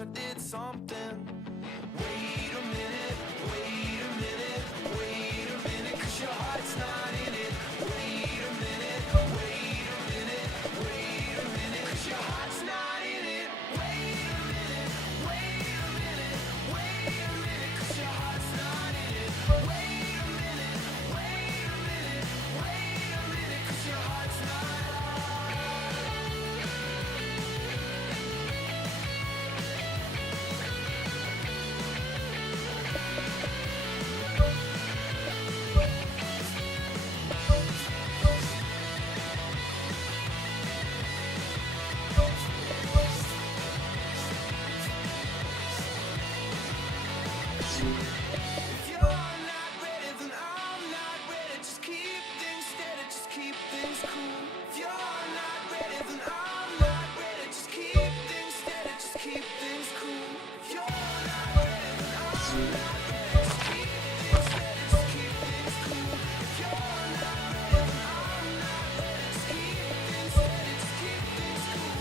wish I did something. Wait a minute, wait a minute, wait a minute, 'cause your heart's not in it. Wait a minute, wait a minute, wait a minute, 'cause your heart's not in it. Wait a minute, wait a minute, wait a minute, 'cause your heart's not in it. Wait a minute, wait a minute, wait a minute, 'cause your heart's not. If you're not ready, then I'm not ready. Just keep things steady, just keep things cool. If you're not ready, then I'm not ready. Just keep things steady, just keep things cool. If you're not ready, then I'm not ready. Just keep things steady, just keep things cool. If you're not ready, then I'm not ready. Just keep things steady, just keep things cool.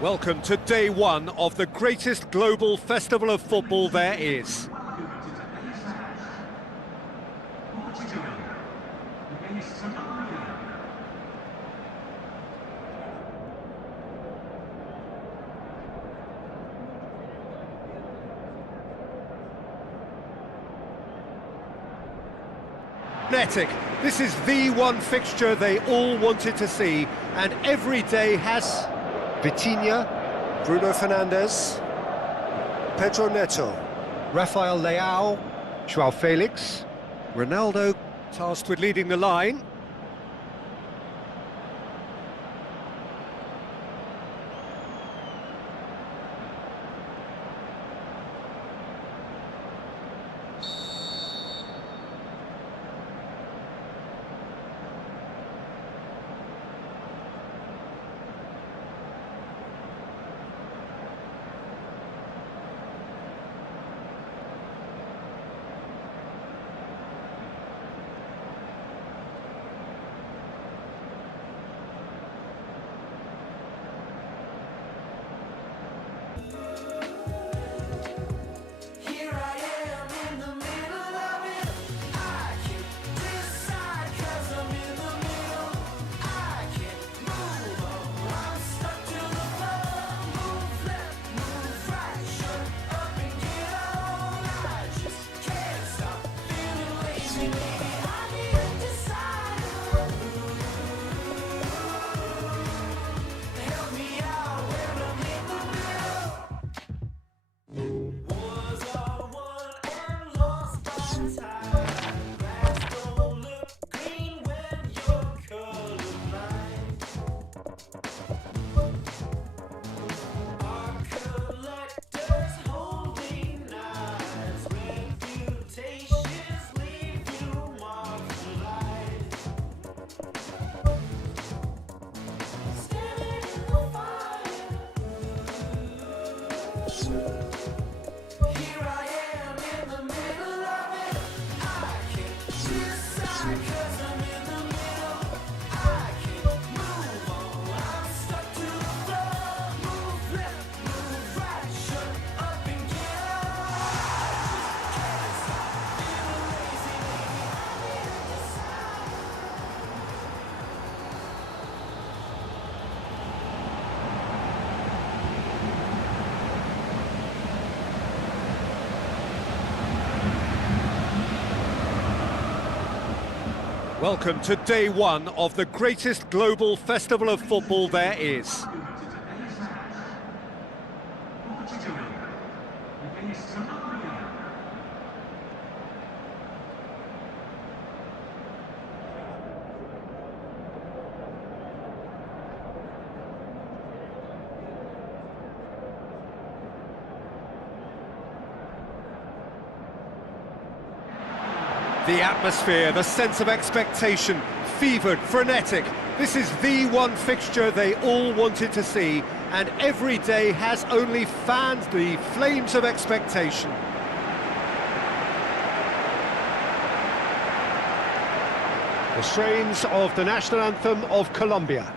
Welcome to day one of the greatest global festival of football there is. Frenetic. This is the one fixture they all wanted to see, and every day has... Vitinha, Bruno Fernandes, Pedro Neto, Rafael Leao, Joao Felix, Ronaldo tasked with leading the line. Here I am in the middle of it. I can't decide 'cause I'm in the middle. I can't move on. I'm stuck to the floor. Move left, move right, shut up and get on. I just can't stop feeling lazy. Maybe I need to decide. Help me out when I'm in the middle. Was all won and lost by time. Grass don't look green when you're colorblind. Our collectors holding knives. Reputations leave you marked for life. Standing in the fire. Here I am in the middle of it. I can't decide 'cause I'm in the middle. I can't move on. I'm stuck to the floor. Move left, move right, shut up and get on. Can't stop feeling lazy. Maybe I need to decide. Welcome to day one of the greatest global festival of football there is. The atmosphere, the sense of expectation, fevered, frenetic. This is the one fixture they all wanted to see, and every day has only fanned the flames of expectation. the strains of the national anthem of Colombia.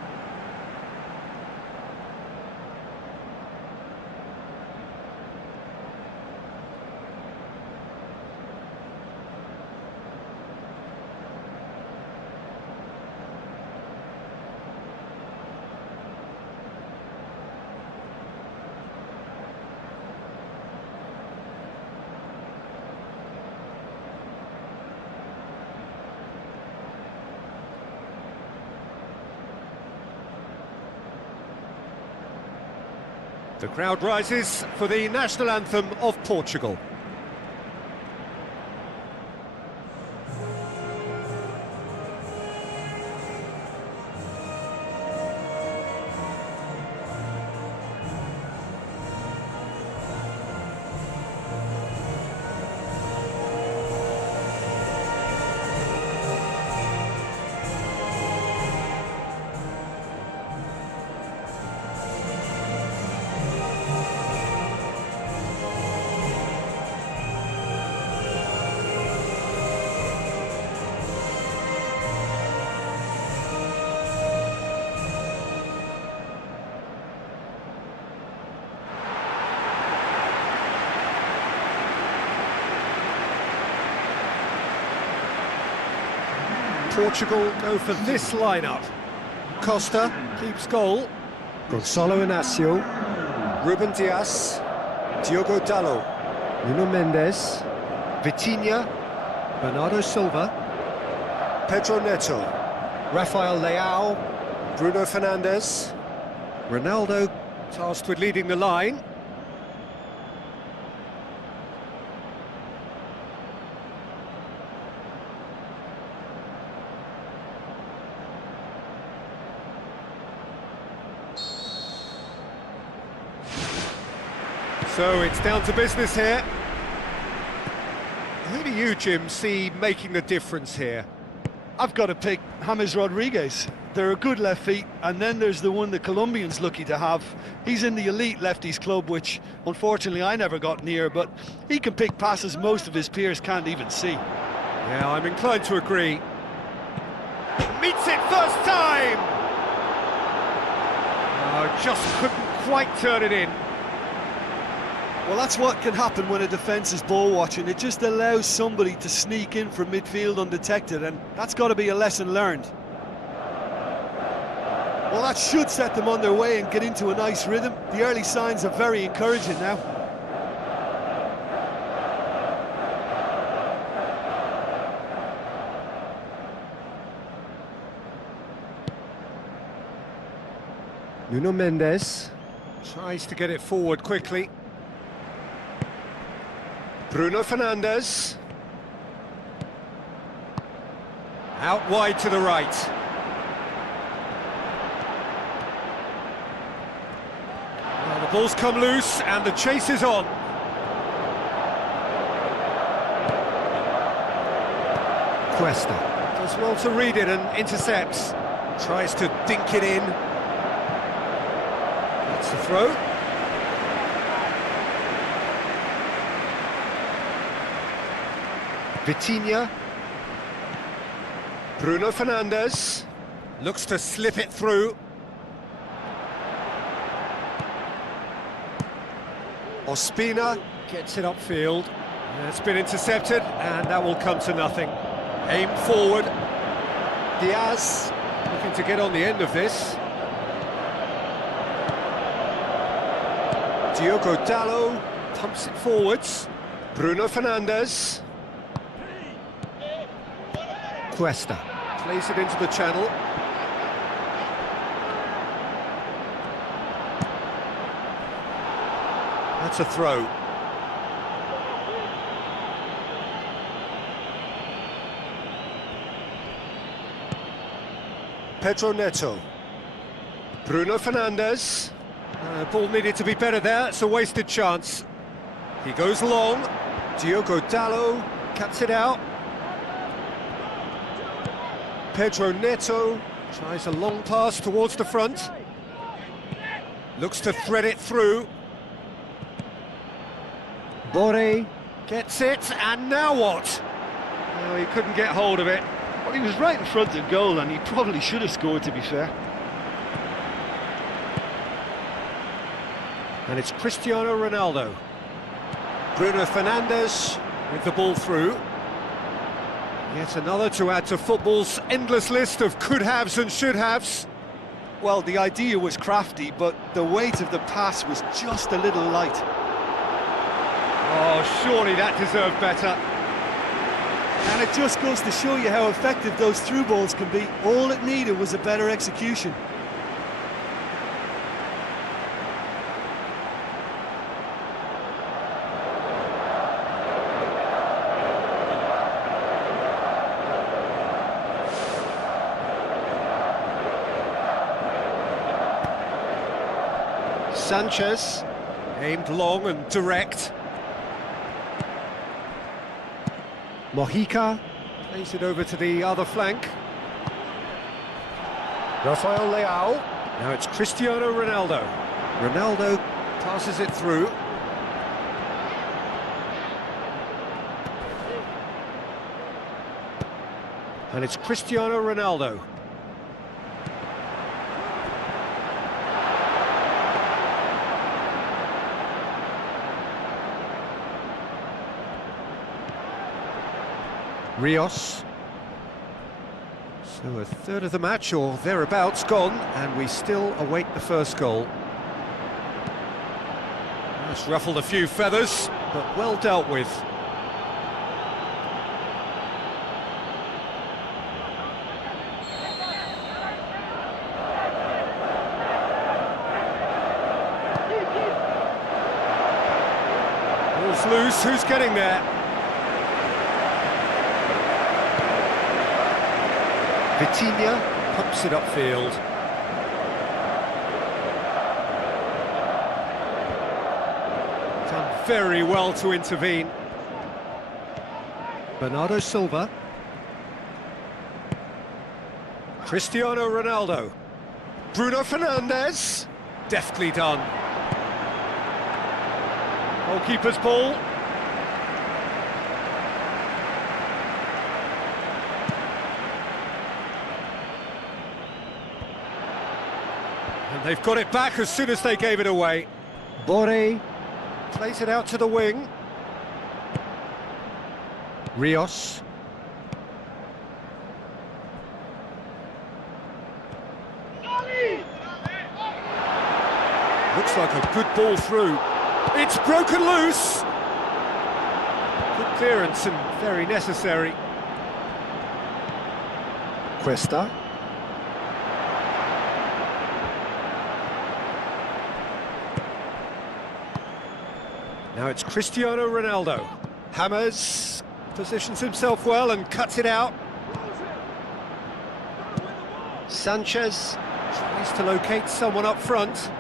The crowd rises for the national anthem of Portugal. Portugal go for this lineup. Costa, Keeps goal. Gonzalo Inacio, Ruben Dias, Diogo Dalot, Nuno Mendes, Vitinha, Bernardo Silva. Pedro Neto. Rafael Leao. Bruno Fernandes. Ronaldo tasked with leading the line. So it's down to business here. Who do you, Jim, see making the difference here? I've got to pick James Rodriguez. They're a good left feet, and then there's the one the Colombian's lucky to have. He's in the elite lefties club, which unfortunately I never got near, but he can pick passes most of his peers can't even see. Yeah, I'm inclined to agree. Meets it first time! Oh, just couldn't quite turn it in. Well, that's what can happen when a defence is ball watching. It just allows somebody to sneak in from midfield undetected, and that's got to be a lesson learned. Well, that should set them on their way and get into a nice rhythm. The early signs are very encouraging now. Nuno Mendes tries to get it forward quickly. Bruno Fernandes. Out wide to the right. Well, the ball's come loose and the chase is on. Cuesta does well to read it and intercepts. Tries to dink it in. That's the throw. Vitinha. Bruno Fernandes looks to slip it through. Ospina gets it upfield. It's been intercepted and that will come to nothing. Aim forward. Diaz looking to get on the end of this. Diogo Dalot pumps it forwards. Bruno Fernandes. Cuesta plays it into the channel. That's a throw. Pedro Neto. Bruno Fernandes. Ball needed to be better there, it's a wasted chance. He goes long. Diogo Dalot cuts it out. Pedro Neto tries a long pass towards the front. Looks to thread it through. Borre gets it, and now what? Oh, he couldn't get hold of it. Well, he was right in front of goal, and he probably should have scored, to be fair. And it's Cristiano Ronaldo. Bruno Fernandes with the ball through. Yet another to add to football's endless list of could-haves and should-haves. Well, the idea was crafty, but the weight of the pass was just a little light. Oh, surely that deserved better. And it just goes to show you how effective those through balls can be. All it needed was a better execution. Sanchez, aimed long and direct. Mojica plays it over to the other flank. Rafael Leao. Now it's Cristiano Ronaldo. Ronaldo passes it through. And it's Cristiano Ronaldo. Rios. So a third of the match or thereabouts gone, and we still await the first goal. That's ruffled a few feathers, but well dealt with. It's loose, who's getting there? Vitinha. Pumps it upfield. Done very well to intervene. Bernardo Silva. Cristiano Ronaldo. Bruno Fernandes. Deftly done. Goalkeeper's ball. And they've got it back as soon as they gave it away. Borre. Plays it out to the wing. Rios. Looks like a good ball through. It's broken loose. Good clearance and very necessary. Cuesta. Now it's Cristiano Ronaldo. Hammers, positions himself well and cuts it out. Sanchez. Tries to locate someone up front.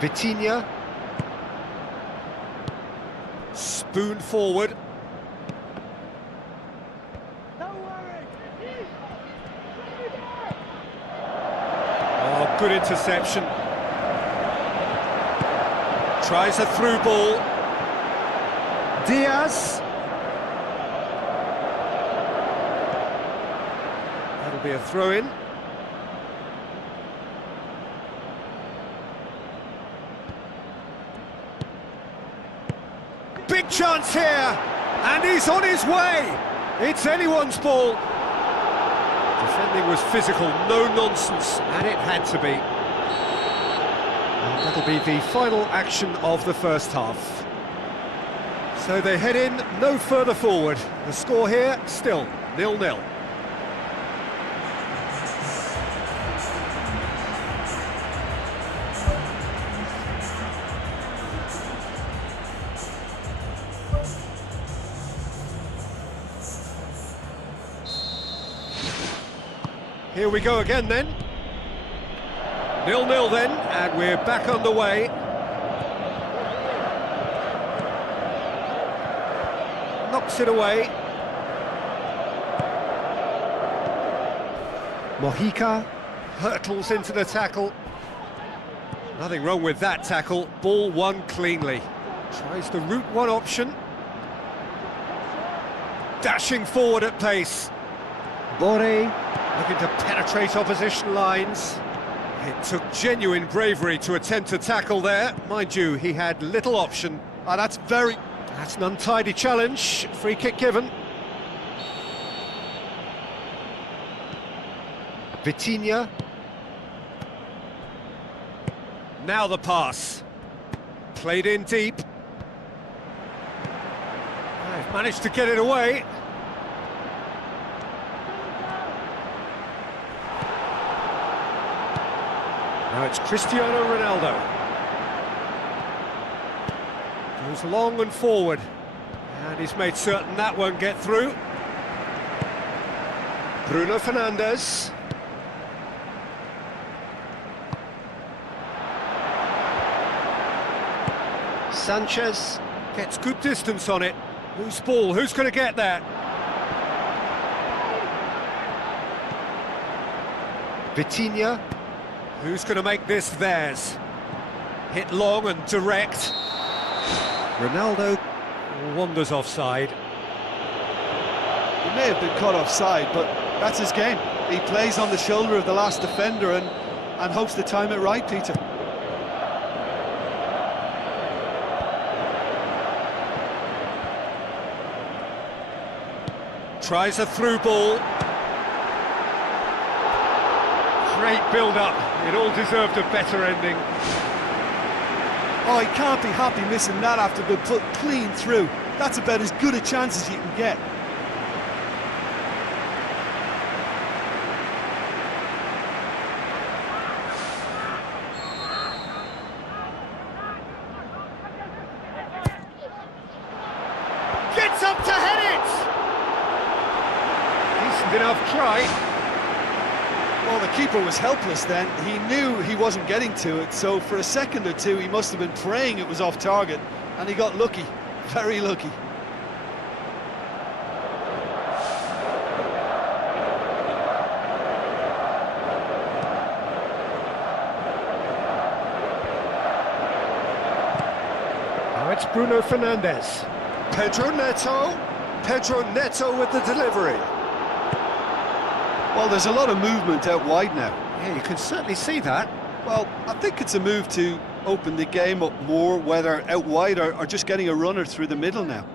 Vitinha. Spoon forward. Oh, good interception. Tries a through ball. Diaz. That'll be a throw-in. Big chance here, and he's on his way. It's anyone's ball. Defending was physical, no nonsense, and it had to be. And that'll be the final action of the first half. So they head in no further forward. The score here still 0-0. Here we go again then. 0-0 then, and we're back underway. Knocks it away. Mojica. Hurtles into the tackle. Nothing wrong with that tackle. Ball won cleanly. Tries the route one option. Dashing forward at pace. Borre. Looking to penetrate opposition lines. It took genuine bravery to attempt to tackle there. Mind you, he had little option. That's an untidy challenge. Free kick given. Vitinha. Now the pass. Played in deep. They've managed to get it away. Now it's Cristiano Ronaldo. Goes long and forward. And he's made certain that won't get through. Bruno Fernandes. Sanchez. Gets good distance on it. Loose ball, who's going to get that? Vitinha. Who's going to make this theirs? Hit long and direct. Ronaldo wanders offside. He may have been caught offside, but that's his game. He plays on the shoulder of the last defender and hopes to time it right, Peter. Tries a through ball. Great build-up. It all deserved a better ending. Oh, he can't be happy missing that after being put clean through. That's about as good a chance as you can get. about to head it! Decent enough try. Well, the keeper was helpless then. He knew he wasn't getting to it, so for a second or two he must have been praying it was off target, and he got lucky, very lucky. Now it's Bruno Fernandes. Pedro Neto with the delivery. Well, there's a lot of movement out wide now. Yeah, you can certainly see that. Well, I think it's a move to open the game up more, whether out wide or just getting a runner through the middle now.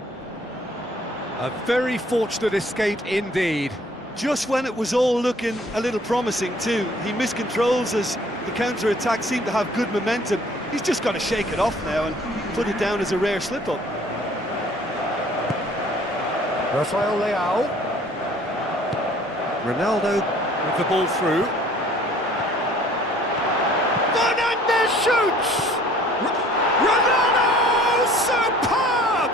A very fortunate escape indeed. Just when it was all looking a little promising too, he miscontrols as the counter-attack seemed to have good momentum. He's just got to shake it off now and put it down as a rare slip-up. Rafael Leao. Ronaldo with the ball through. Fernandes shoots! Ronaldo! Superb!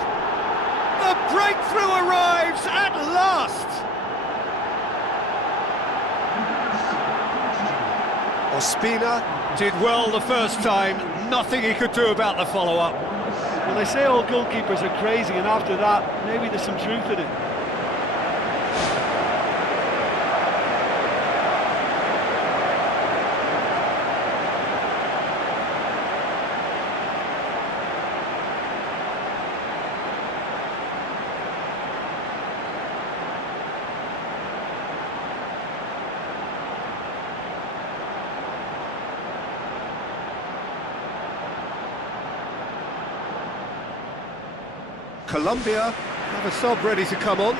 The breakthrough arrives at last! Ospina Did well the first time, nothing he could do about the follow-up. Well, they say all goalkeepers are crazy, and after that, maybe there's some truth in it. Colombia have a sub ready to come on.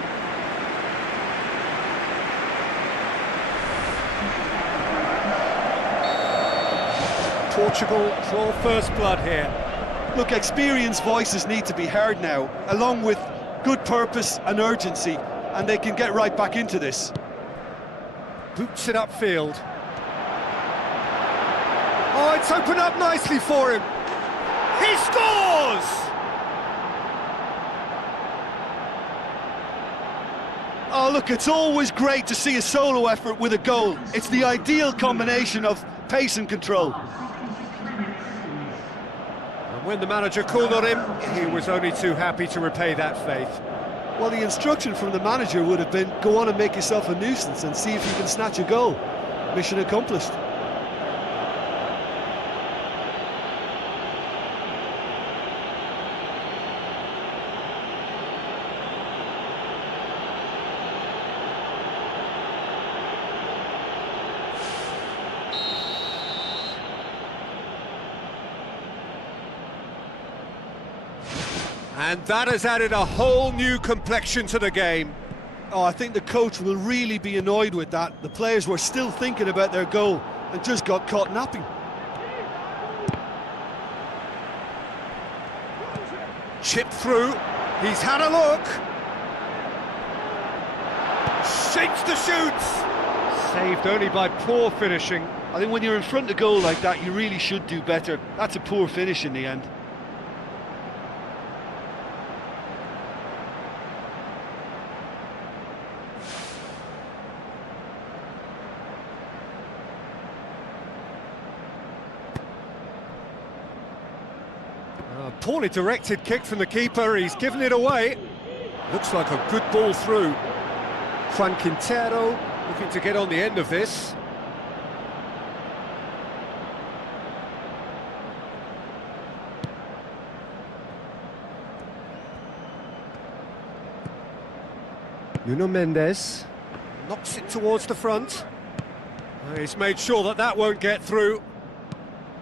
Portugal draw first blood here. Look, experienced voices need to be heard now, along with good purpose and urgency, and they can get right back into this. Boots it upfield. Oh, it's opened up nicely for him. He scores! Oh, look, it's always great to see a solo effort with a goal. It's the ideal combination of pace and control. And when the manager called on him, he was only too happy to repay that faith. Well, the instruction from the manager would have been, go on and make yourself a nuisance and see if you can snatch a goal. Mission accomplished. And that has added a whole new complexion to the game. Oh, I think the coach will really be annoyed with that. The players were still thinking about their goal and just got caught napping. Chipped through, he's had a look. Shapes the shoots. Saved only by poor finishing. I think when you're in front of goal like that, you really should do better. That's a poor finish in the end. Poorly directed kick from the keeper, he's given it away. Looks like a good ball through. Juan Quintero looking to get on the end of this. Nuno Mendes knocks it towards the front. He's made sure that that won't get through.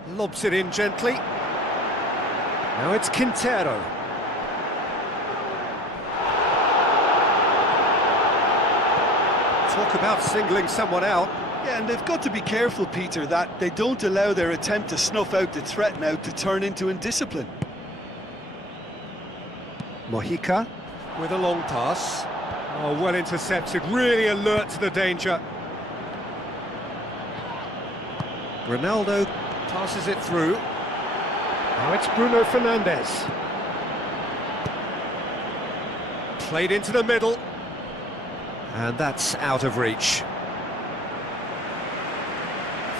Lobs it in gently. Now it's Quintero. Talk about singling someone out. Yeah, and they've got to be careful, Peter, that they don't allow their attempt to snuff out the threat now to turn into indiscipline. Mojica with a long pass. Oh, well intercepted, really alert to the danger. Ronaldo passes it through. Now it's Bruno Fernandes. Played into the middle. And that's out of reach.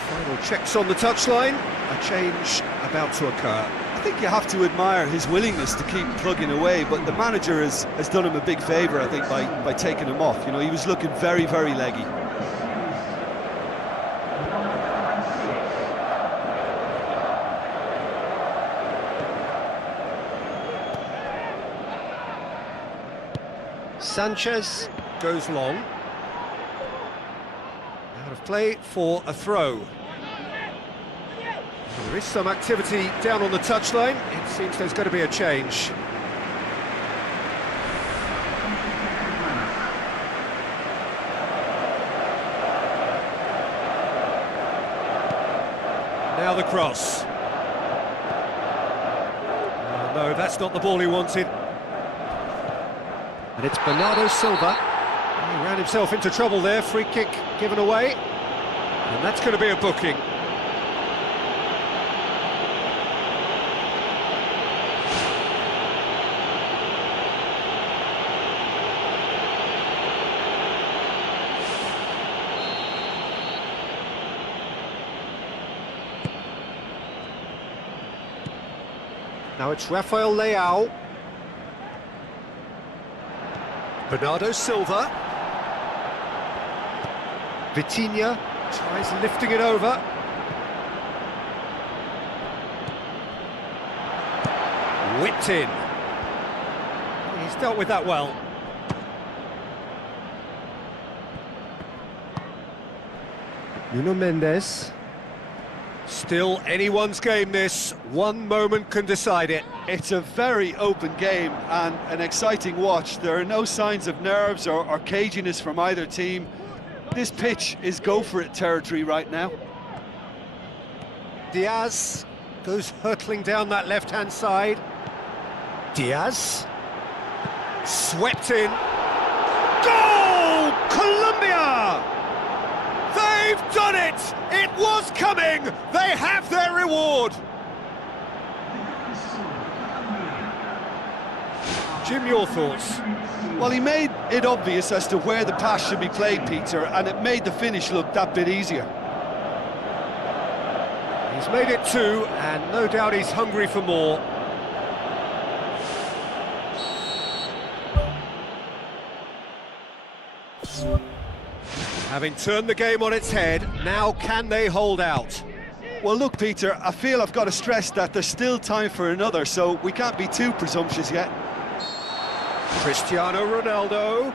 Final checks on the touchline. A change about to occur. I think you have to admire his willingness to keep plugging away, but the manager has done him a big favour, I think, by taking him off. You know, he was looking very, very leggy. Sanchez goes long. Out of play for a throw. There is some activity down on the touchline. It seems there's going to be a change. Now the cross. No, that's not the ball he wanted. And it's Bernardo Silva. He ran himself into trouble there. Free kick given away. And that's going to be a booking. Now it's Rafael Leao. Bernardo Silva. Vitinha tries lifting it over. Whipped in. He's dealt with that well. Nuno Mendes. Still anyone's game this. One moment can decide it. It's a very open game and an exciting watch. There are no signs of nerves or caginess from either team. This pitch is go-for-it territory right now. Diaz goes hurtling down that left-hand side. Diaz. Swept in. Goal! Colombia! They've done it! It was coming! They have their reward! Jim, your thoughts? Well, he made it obvious as to where the pass should be played, Peter, and it made the finish look that bit easier. He's made it two, and no doubt he's hungry for more. Having turned the game on its head, now can they hold out? Well, look, Peter, I feel I've got to stress that there's still time for another, so we can't be too presumptuous yet. Cristiano Ronaldo.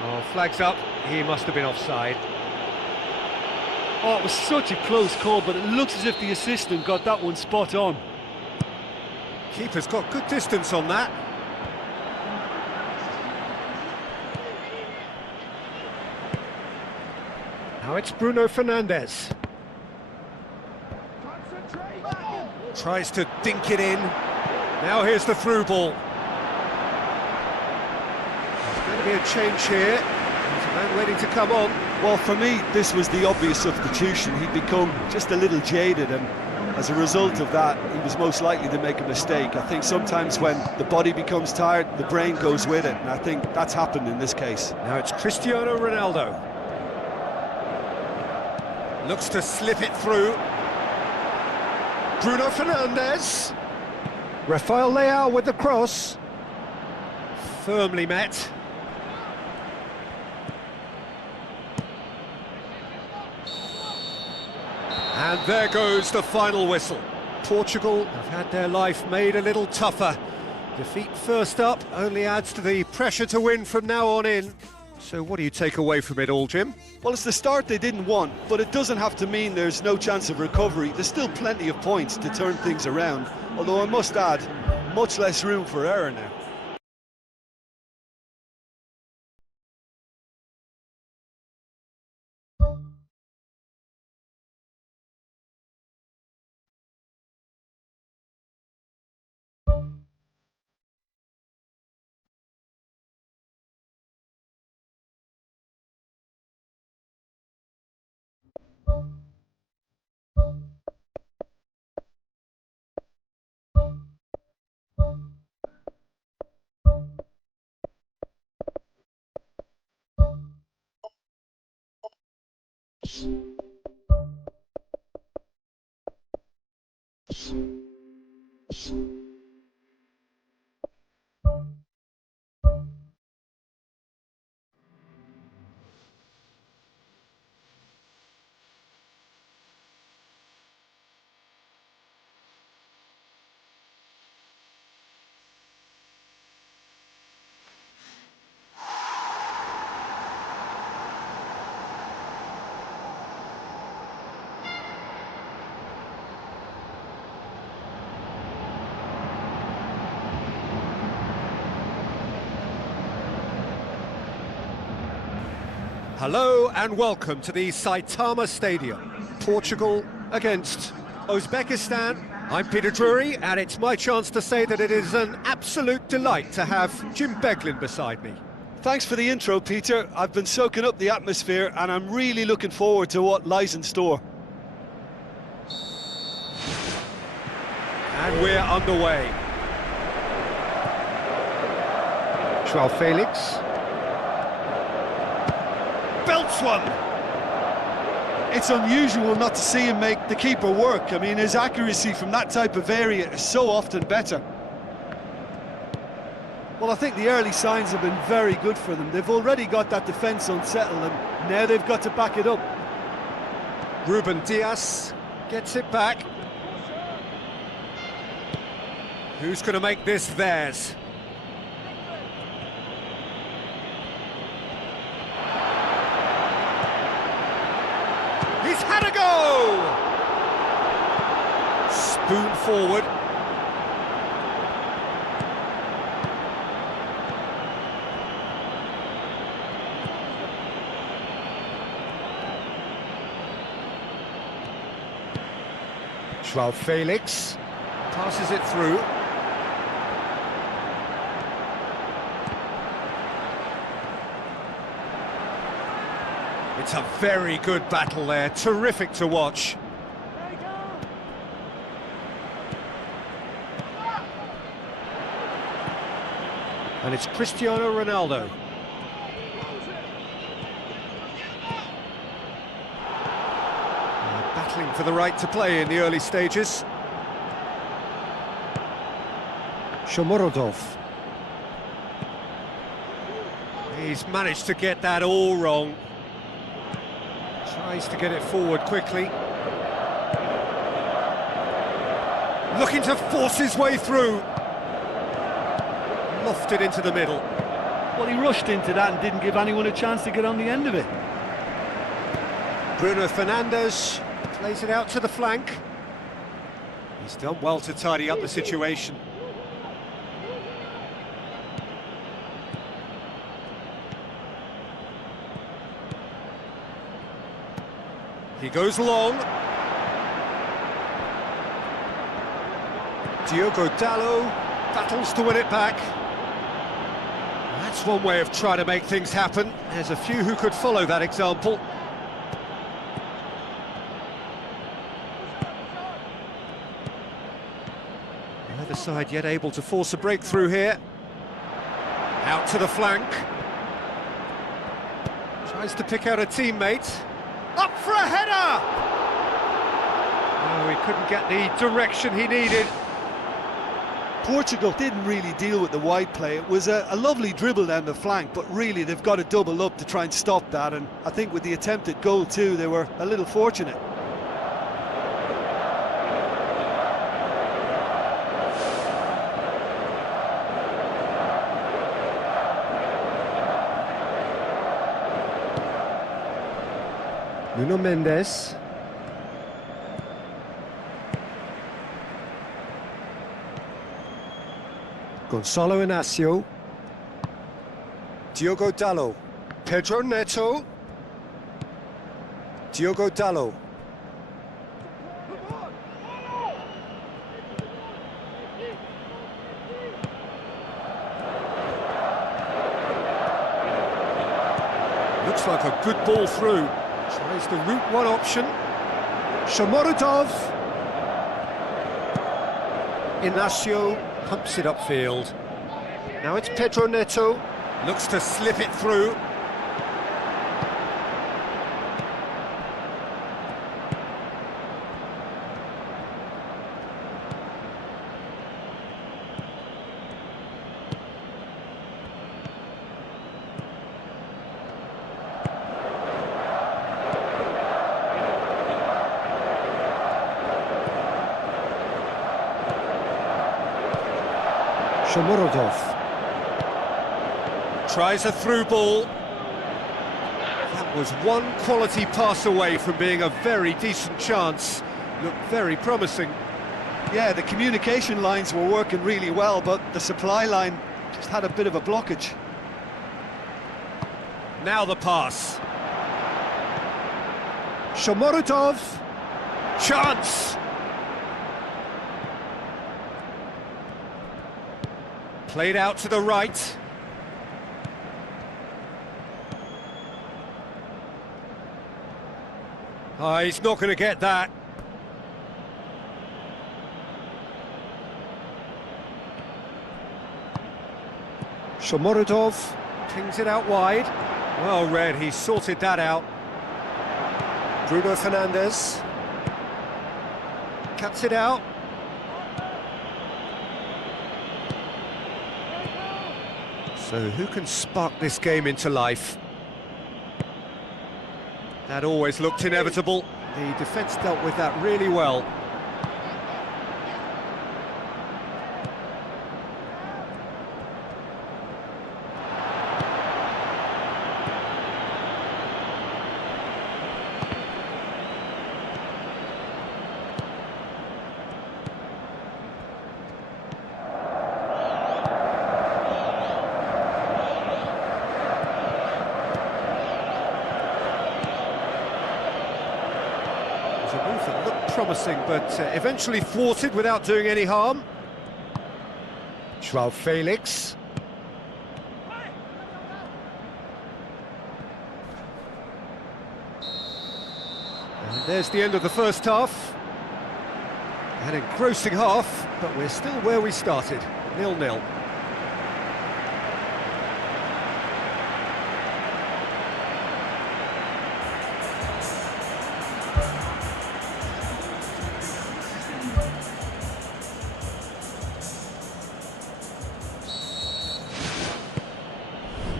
Oh, flags up. He must have been offside. Oh, it was such a close call, but it looks as if the assistant got that one spot on. Keeper's got good distance on that. Now it's Bruno Fernandes. Tries to dink it in. Now here's the through ball. There's going to be a change here. There's a man waiting to come on. Well, for me, this was the obvious substitution. He'd become just a little jaded, and as a result of that, he was most likely to make a mistake. I think sometimes when the body becomes tired, the brain goes with it, and I think that's happened in this case. Now it's Cristiano Ronaldo. Looks to slip it through. Bruno Fernandes. Rafael Leao with the cross. Firmly met. And there goes the final whistle. Portugal have had their life made a little tougher. Defeat first up only adds to the pressure to win from now on in. So what do you take away from it all, Jim? Well, it's the start they didn't want, but it doesn't have to mean there's no chance of recovery. There's still plenty of points to turn things around, although I must add, much less room for error now. Hello and welcome to the Saitama Stadium. Portugal against Uzbekistan. I'm Peter Drury, and it's my chance to say that it is an absolute delight to have Jim Beglin beside me. Thanks for the intro, Peter. I've been soaking up the atmosphere and I'm really looking forward to what lies in store. And we're underway. João Felix. Belts one! It's unusual not to see him make the keeper work. I mean, his accuracy from that type of area is so often better. Well, I think the early signs have been very good for them. They've already got that defence unsettled and now they've got to back it up. Ruben Dias gets it back. Who's going to make this theirs? He's had a go! Spoon forward. João Felix. Passes it through. It's a very good battle there, terrific to watch. And it's Cristiano Ronaldo. Battling for the right to play in the early stages. Shomorodov. He's managed to get that all wrong. Tries to get it forward quickly. Looking to force his way through. Lofted into the middle. Well, he rushed into that and didn't give anyone a chance to get on the end of it. Bruno Fernandes plays it out to the flank. He's done well to tidy up the situation. He goes long. Diogo Dalot battles to win it back. That's one way of trying to make things happen. There's a few who could follow that example. Neither side yet able to force a breakthrough here. Out to the flank. Tries to pick out a teammate. Up for a header! No, he couldn't get the direction he needed. Portugal didn't really deal with the wide play. It was a lovely dribble down the flank, but really they've got to double up to try and stop that, and I think with the attempted goal too, they were a little fortunate. Nuno Mendes. Gonçalo Inácio. Diogo Dalot. Pedro Neto. Diogo Dalot. Looks like a good ball through. Tries the route one option. Shomorodov. Inácio pumps it upfield. Now it's Pedro Neto. Looks to slip it through. Shomorodov. Tries a through ball. That was one quality pass away from being a very decent chance. Looked very promising. Yeah, the communication lines were working really well, but the supply line just had a bit of a blockage. Now the pass. Shomorodov. Chance! Played out to the right. Oh, he's not going to get that. Shomorodov pings it out wide. Well read, he sorted that out. Bruno Fernandes cuts it out. So who can spark this game into life? That always looked inevitable. The defence dealt with that really well. It was a move that looked promising, but eventually thwarted without doing any harm. João Felix. And there's the end of the first half. An engrossing half, but we're still where we started, 0-0.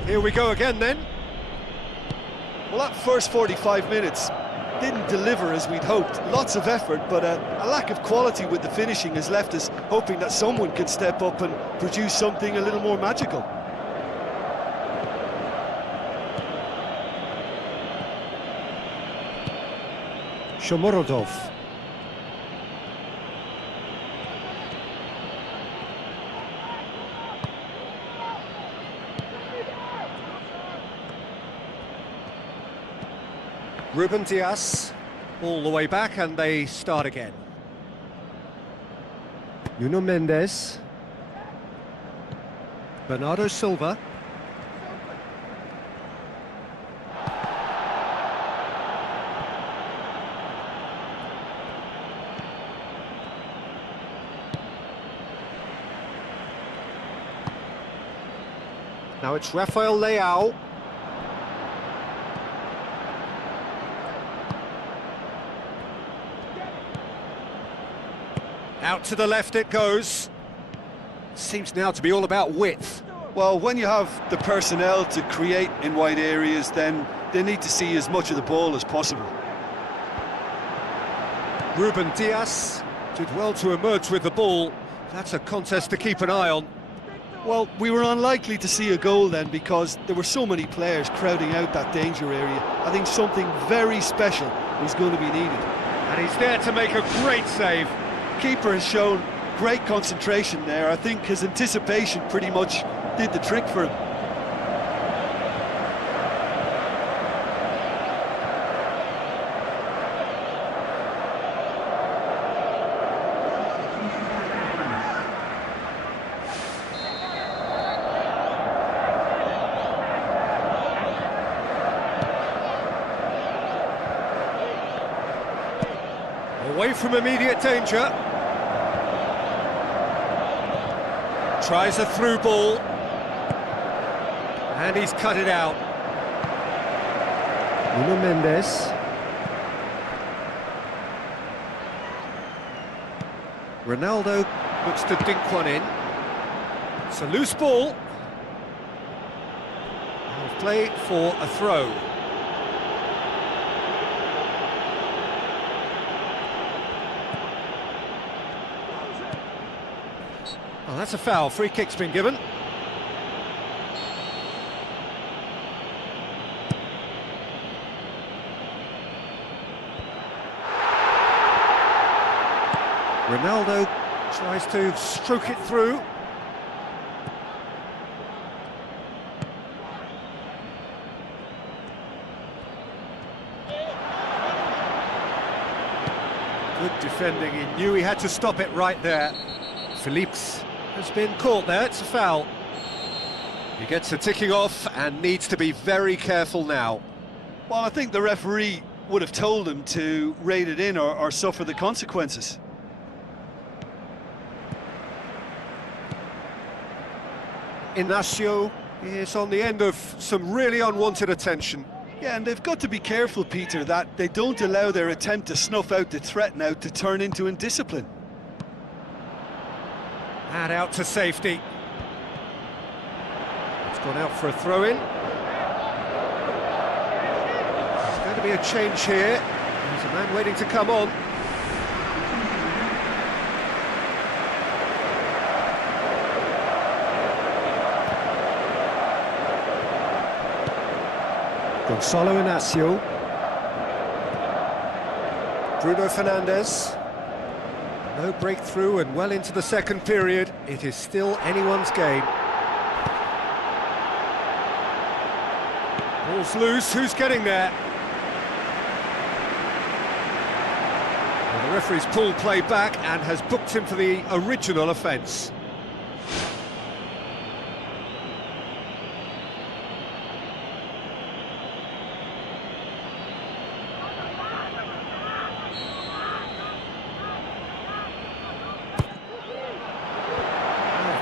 Here we go again then. Well, that first 45 minutes didn't deliver as we'd hoped. Lots of effort, but a lack of quality with the finishing has left us hoping that someone can step up and produce something a little more magical. Shomorodov. Ruben Dias, all the way back, and they start again. Nuno Mendes. Bernardo Silva. Now it's Rafael Leao. Out to the left it goes. Seems now to be all about width. Well, when you have the personnel to create in wide areas, then they need to see as much of the ball as possible. Ruben Dias did well to emerge with the ball. That's a contest to keep an eye on. Well, we were unlikely to see a goal then because there were so many players crowding out that danger area. I think something very special was going to be needed. And he's there to make a great save. Keeper has shown great concentration there. I think his anticipation pretty much did the trick for him. Away from immediate danger. Tries a through ball. And he's cut it out. Nuno Mendes. Ronaldo looks to dink one in. It's a loose ball. And play for a throw. Oh, that's a foul. Free kick's been given. Ronaldo tries to stroke it through. Good defending, he knew he had to stop it right there. Phillips has been caught there, it's a foul. He gets a ticking off and needs to be very careful now. Well, I think the referee would have told him to rate it in or suffer the consequences. Inacio is on the end of some really unwanted attention. Yeah, and they've got to be careful, Peter, that they don't allow their attempt to snuff out the threat now to turn into indiscipline. And out to safety. It's gone out for a throw-in. There's going to be a change here. There's a man waiting to come on. Gonzalo Inacio. Bruno Fernandes. No breakthrough and well into the second period. It is still anyone's game. Ball's loose, who's getting there? Well, the referee's pulled play back and has booked him for the original offence.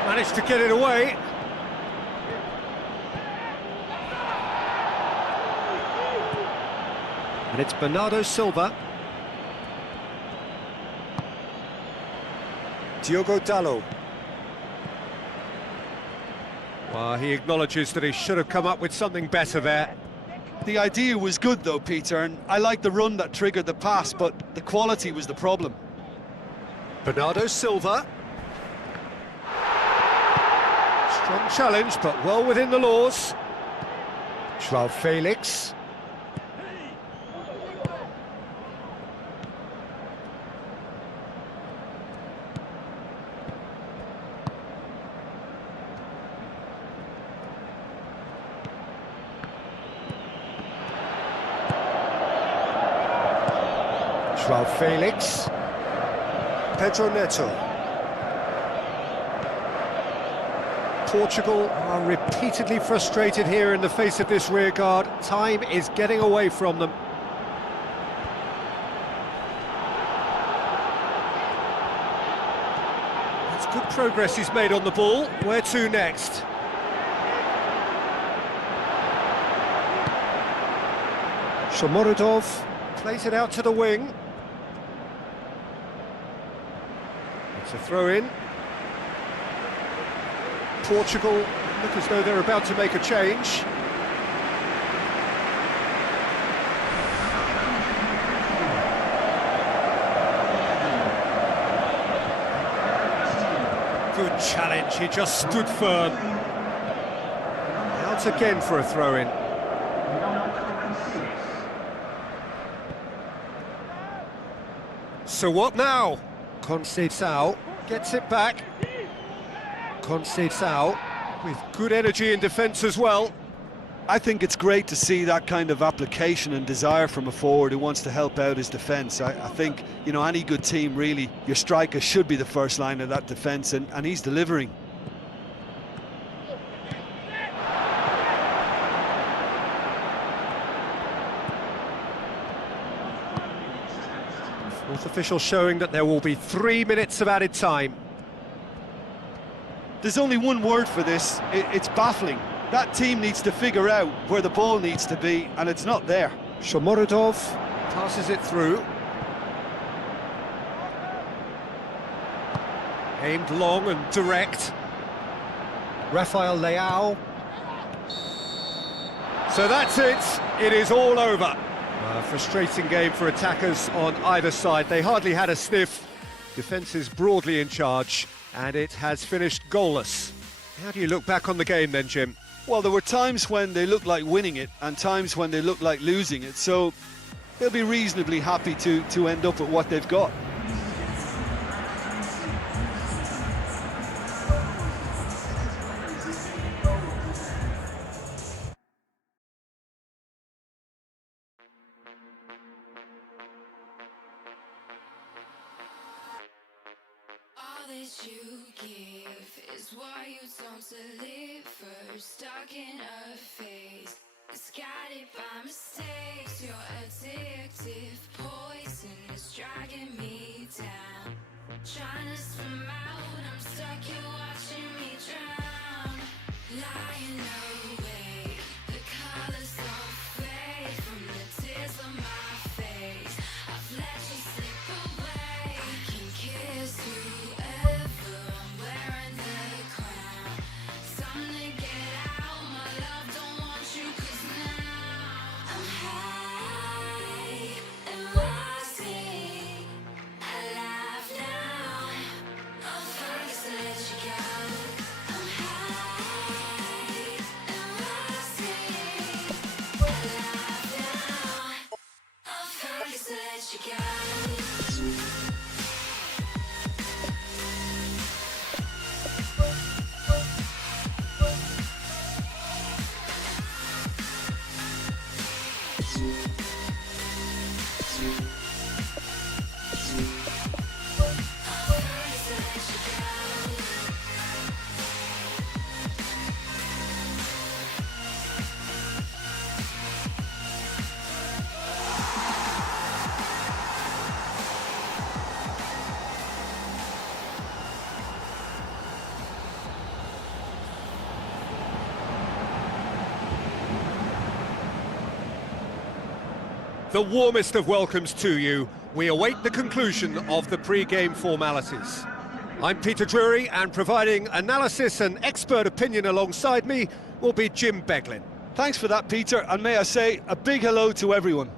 Managed to get it away. And it's Bernardo Silva. Diogo Dalot. Well, he acknowledges that he should have come up with something better there. The idea was good though, Peter, and I like the run that triggered the pass, but the quality was the problem. Bernardo Silva. Strong challenge, but well within the laws. João Felix. João Felix. Pedro Neto. Portugal are repeatedly frustrated here in the face of this rearguard. Time is getting away from them. That's good progress he's made on the ball. Where to next? Shomurodov plays it out to the wing. It's a throw-in. Portugal look as though they're about to make a change. Good challenge, he just stood firm. Out again for a throw-in. So what now? Conceição gets it back. Conceição with good energy in defence as well. I think it's great to see that kind of application and desire from a forward who wants to help out his defence. I think, you know, any good team really, your striker should be the first line of that defence, and he's delivering. Fourth official showing that there will be 3 minutes of added time. There's only one word for this, it's baffling. That team needs to figure out where the ball needs to be, and it's not there. Shomurodov passes it through. Aimed long and direct. Rafael Leao. So that's it, it is all over. A frustrating game for attackers on either side. They hardly had a sniff. Defence is broadly in charge, And it has finished goalless. How do you look back on the game then, Jim? Well, there were times when they looked like winning it and times when they looked like losing it, so they'll be reasonably happy to end up with what they've got. All that you give is what you don't deliver. Stuck in a phase, it's guided by mistakes. You're addictive, poison is dragging me down. Trying to swim out, I'm stuck here watching me drown. Lying awake, the colors don't fade from the tears on my face. I've let you slip away. I can kiss whoever, I'm wearing the crown. Time to get out, my love, don't want you, 'cause now I'm high and rising. I laugh now, I'm first to let you go. I'm high and rising. I laugh now, I'm first to let you go. The warmest of welcomes to you. We await the conclusion of the pre-game formalities. I'm Peter Drury, and providing analysis and expert opinion alongside me will be Jim Beglin. Thanks for that, Peter, and may I say a big hello to everyone.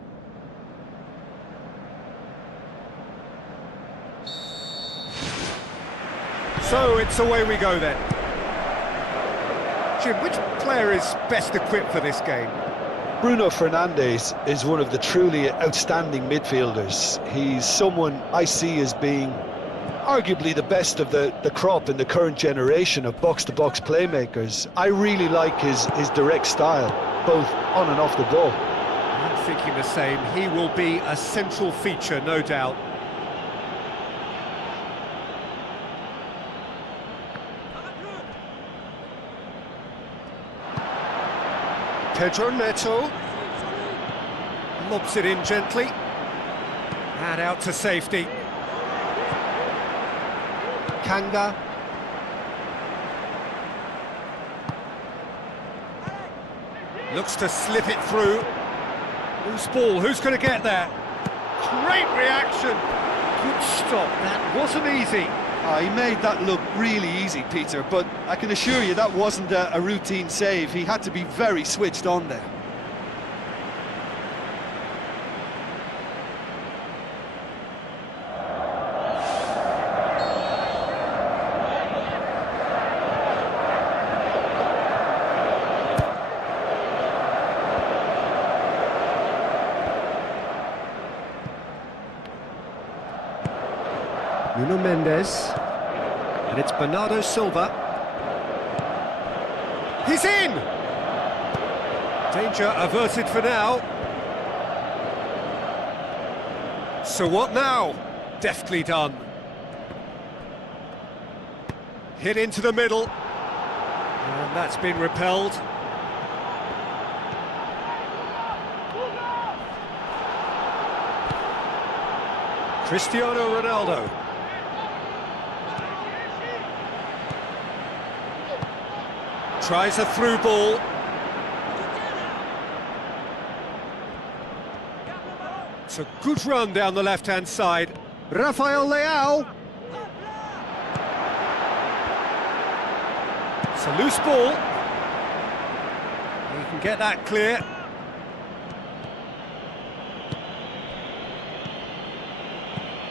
So it's away we go then. Jim, which player is best equipped for this game? Bruno Fernandes is one of the truly outstanding midfielders. He's someone I see as being arguably the best of the crop in the current generation of box-to-box playmakers. I really like his direct style, both on and off the ball. I'm thinking the same. He will be a central feature, no doubt. Pedro Neto lobs it in gently and out to safety. Kanga. Looks to slip it through. Loose ball, who's going to get there? Great reaction. Good stop, that wasn't easy. He made that look really easy, Peter, but I can assure you that wasn't a routine save. He had to be very switched on there. Nuno Mendes, and it's Bernardo Silva. He's in! Danger averted for now. So what now? Deftly done. Hit into the middle. And that's been repelled. Cristiano Ronaldo. Tries a through ball. It's a good run down the left-hand side. Rafael Leao. It's a loose ball. He can get that clear.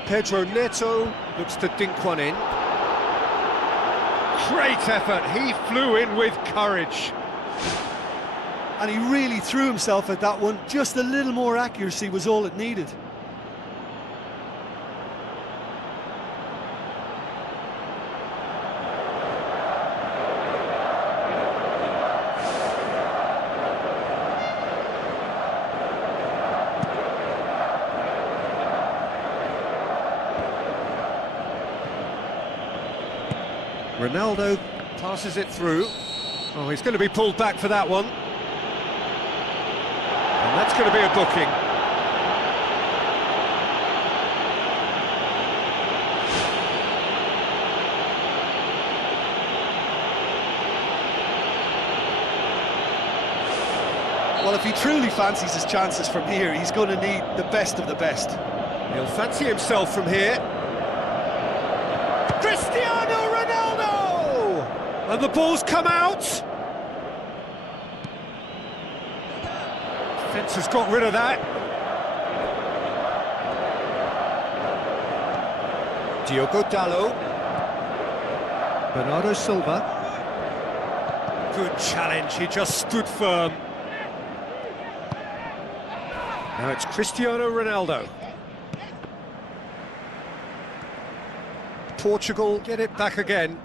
Pedro Neto looks to dink one in. Great effort, he flew in with courage. And he really threw himself at that one. Just a little more accuracy was all it needed. Ronaldo passes it through. Oh, he's going to be pulled back for that one. And that's going to be a booking. Well, if he truly fancies his chances from here, he's going to need the best of the best. He'll fancy himself from here. Cristiano Ronaldo! And the ball's come out. Defence has got rid of that. Diogo Dalot. Bernardo Silva. Good challenge, he just stood firm. Now it's Cristiano Ronaldo. Portugal get it back again.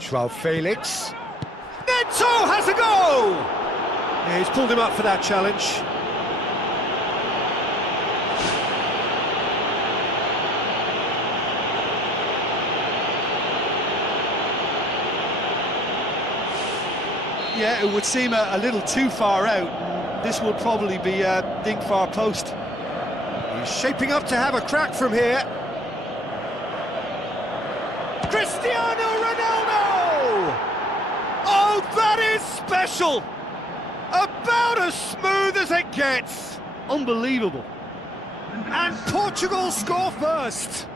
João Felix. Neto has a go! Yeah, he's pulled him up for that challenge. Yeah, it would seem a little too far out. This will probably be a dink far post. He's shaping up to have a crack from here. Cristiano Ronaldo! Oh, that is special! About as smooth as it gets. Unbelievable. And Portugal score first.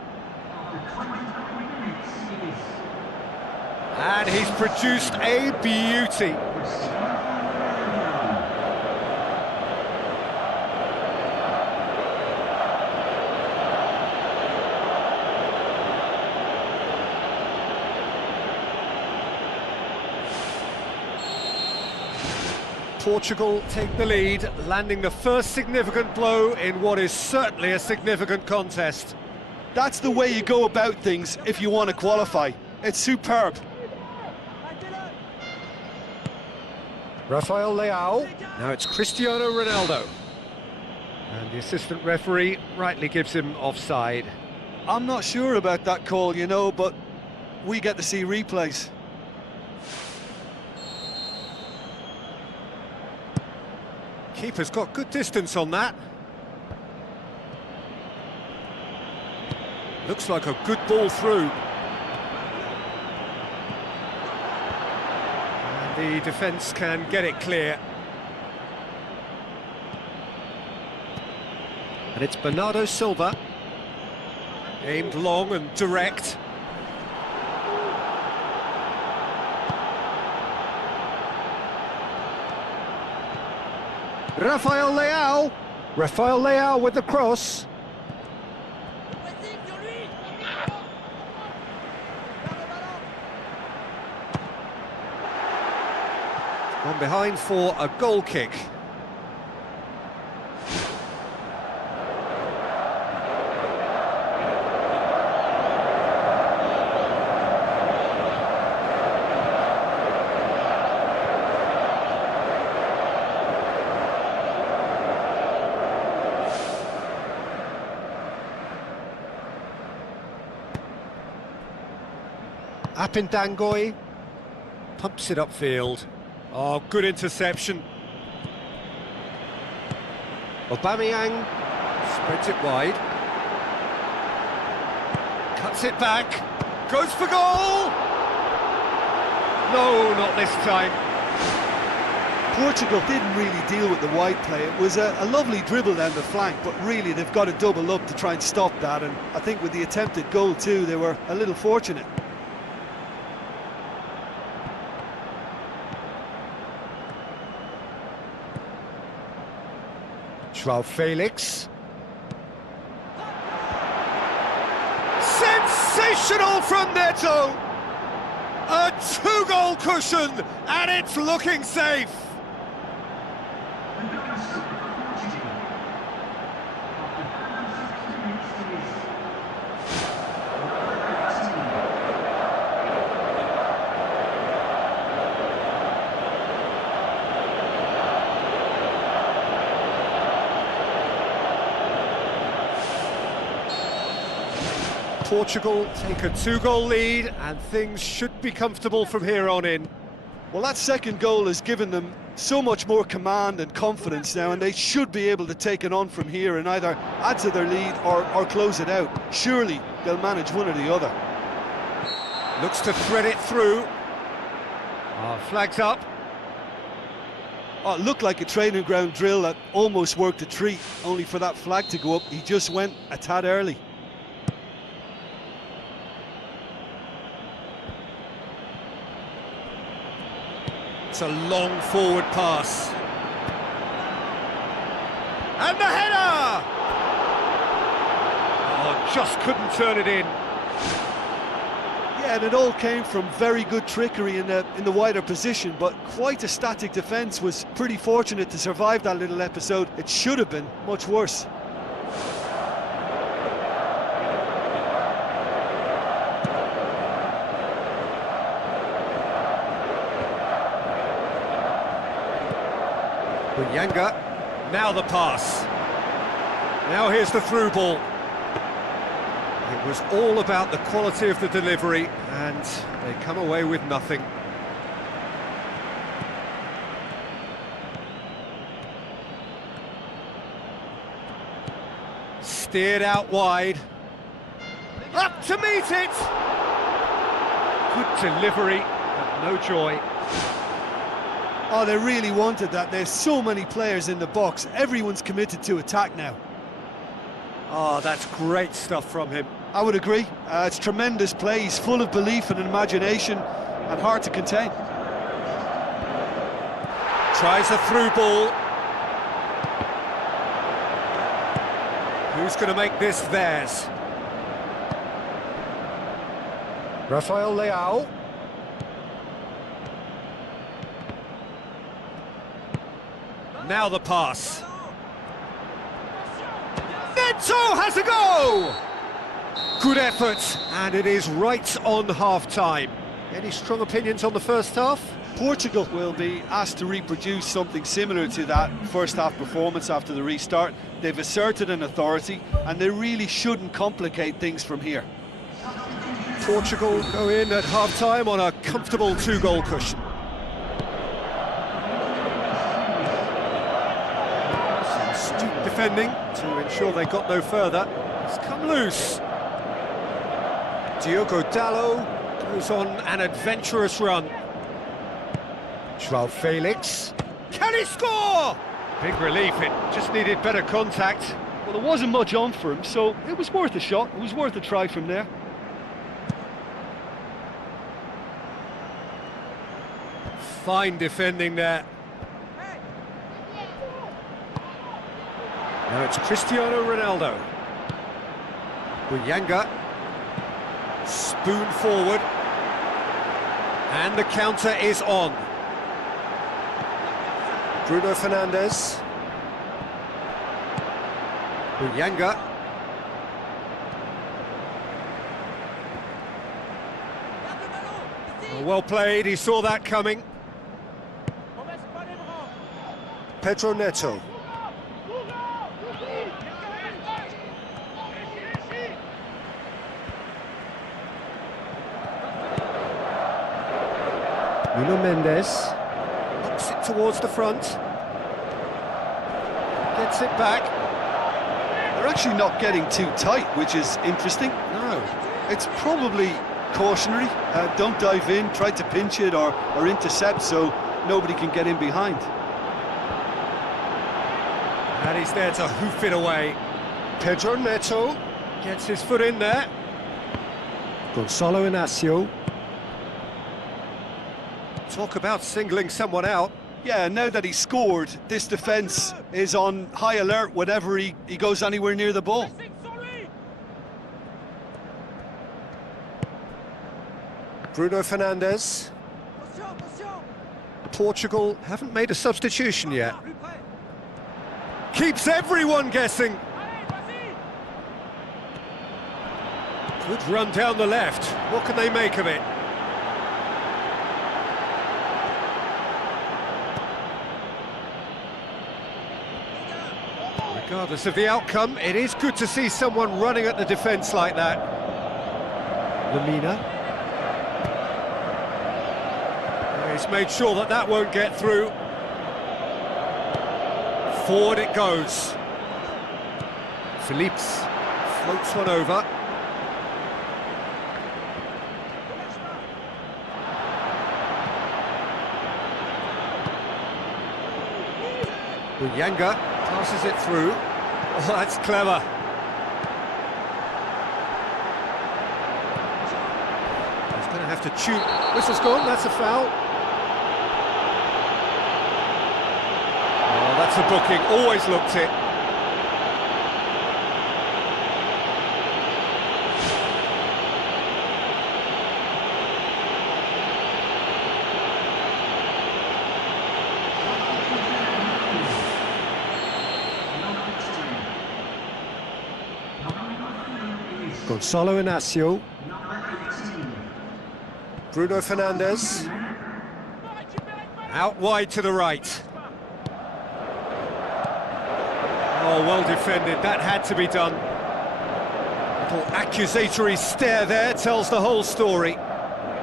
And he's produced a beauty. Portugal take the lead, landing the first significant blow in what is certainly a significant contest. That's the way you go about things if you want to qualify. It's superb. Rafael Leao. Now it's Cristiano Ronaldo. And the assistant referee rightly gives him offside. I'm not sure about that call, you know, but we get to see replays. Keeper's got good distance on that. Looks like a good ball through. And the defence can get it clear. And it's Bernardo Silva. Aimed long and direct. Rafael Leao. Rafael Leao with the cross. Gone behind for a goal kick. Apindangoy pumps it upfield. Oh, good interception. Aubameyang spreads it wide. Cuts it back. Goes for goal! No, not this time. Portugal didn't really deal with the wide play. It was a lovely dribble down the flank, but really they've got to double up to try and stop that. And I think with the attempted goal too, they were a little fortunate. João Felix. Sensational from Neto! A two-goal cushion, and it's looking safe! Portugal take a two-goal lead, and things should be comfortable from here on in. Well, that second goal has given them so much more command and confidence now, and they should be able to take it on from here and either add to their lead or close it out. Surely they'll manage one or the other. Looks to thread it through. Flags up. Oh, it looked like a training ground drill that almost worked a treat, only for that flag to go up. He just went a tad early. It's a long forward pass. And the header! Oh, just couldn't turn it in. Yeah, and it all came from very good trickery in the wider position, but quite a static defence. Was pretty fortunate to survive that little episode. It should have been much worse. Yanga, now the pass. Now here's the through ball. It was all about the quality of the delivery, and they come away with nothing. Steered out wide. Up to meet it! Good delivery, but no joy. Oh, they really wanted that. There's so many players in the box. Everyone's committed to attack now. Oh, that's great stuff from him. I would agree. It's tremendous play. He's full of belief and imagination and hard to contain. Tries a through ball. Who's going to make this theirs? Rafael Leao. Now the pass. Neto has a go! Good effort, and it is right on half-time. Any strong opinions on the first half? Portugal will be asked to reproduce something similar to that first-half performance after the restart. They've asserted an authority, and they really shouldn't complicate things from here. Portugal go in at half-time on a comfortable two-goal cushion. Defending to ensure they got no further. It's come loose. Diogo Dalot goes on an adventurous run. João Felix. Can he score? Big relief, it just needed better contact. Well, there wasn't much on for him, so it was worth a shot. It was worth a try from there. Fine defending there. Now it's Cristiano Ronaldo. Yanga. Spoon forward. And the counter is on. Bruno Fernandes. Yanga. Well played, he saw that coming. Pedro Neto. Nuno Mendes knocks it towards the front, gets it back. They're actually not getting too tight, which is interesting. No, it's probably cautionary. Don't dive in, try to pinch it or intercept so nobody can get in behind. And he's there to hoof it away. Pedro Neto gets his foot in there. Gonzalo Inacio. Talk about singling someone out. Yeah, now that he scored, this defence is on high alert whenever he goes anywhere near the ball. Bruno Fernandes. Portugal haven't made a substitution yet. Keeps everyone guessing. Good run down the left. What can they make of it? Regardless of the outcome, it is good to see someone running at the defence like that. Lamina. He's made sure that that won't get through. Forward it goes. Phillips floats one over. Uyanga passes it through. Oh, that's clever. He's going to have to chew. Whistle's gone, that's a foul. Oh, that's a booking, always looked it. Gonzalo Inacio. Bruno Fernandes. Out wide to the right. Oh, well defended, that had to be done. Little accusatory stare there tells the whole story.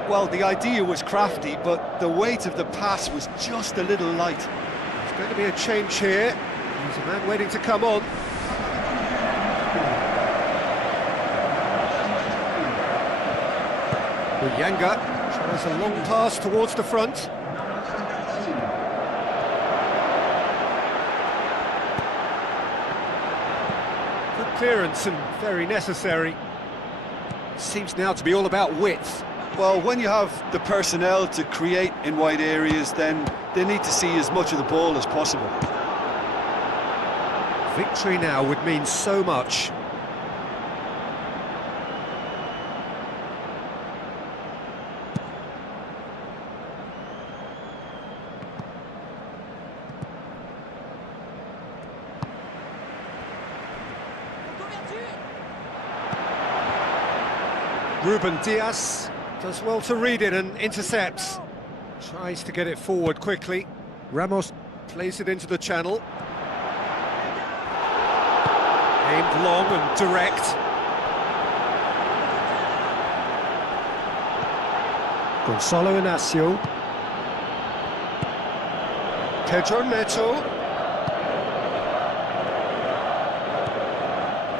Well, the idea was crafty, but the weight of the pass was just a little light. There's going to be a change here. There's a man waiting to come on. Uyanga tries a long pass towards the front. Good clearance and very necessary. Seems now to be all about width. Well, when you have the personnel to create in wide areas, then they need to see as much of the ball as possible. Victory now would mean so much. Ruben Diaz does well to read it and intercepts. Tries to get it forward quickly. Ramos plays it into the channel. Aimed long and direct. Gonzalo Inacio. Pedro Neto.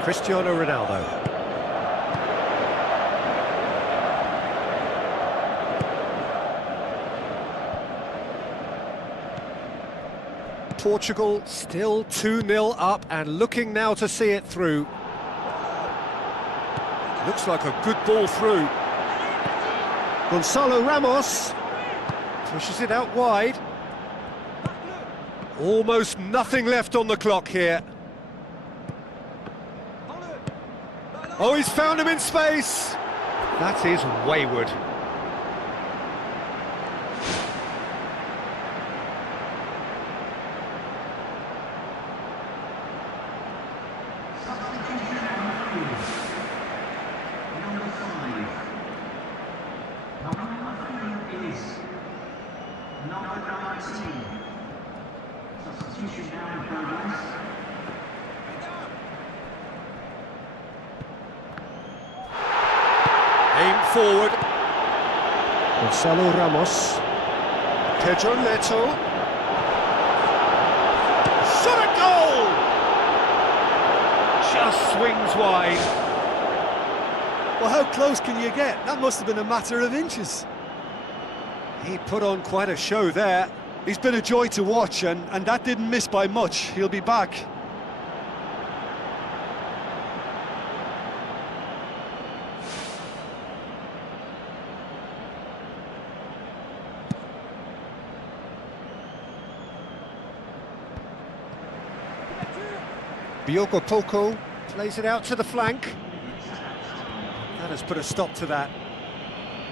Cristiano Ronaldo. Portugal still 2-0 up and looking now to see it through. Looks like a good ball through. Gonzalo Ramos pushes it out wide. Almost nothing left on the clock here. Oh, he's found him in space. That is wayward. Aim forward. Gonzalo Ramos. Pedro Neto. Shot at goal! Just swings wide. Well, how close can you get? That must have been a matter of inches. He put on quite a show there. He's been a joy to watch, and that didn't miss by much. He'll be back. Bioko Poco plays it out to the flank. That has put a stop to that.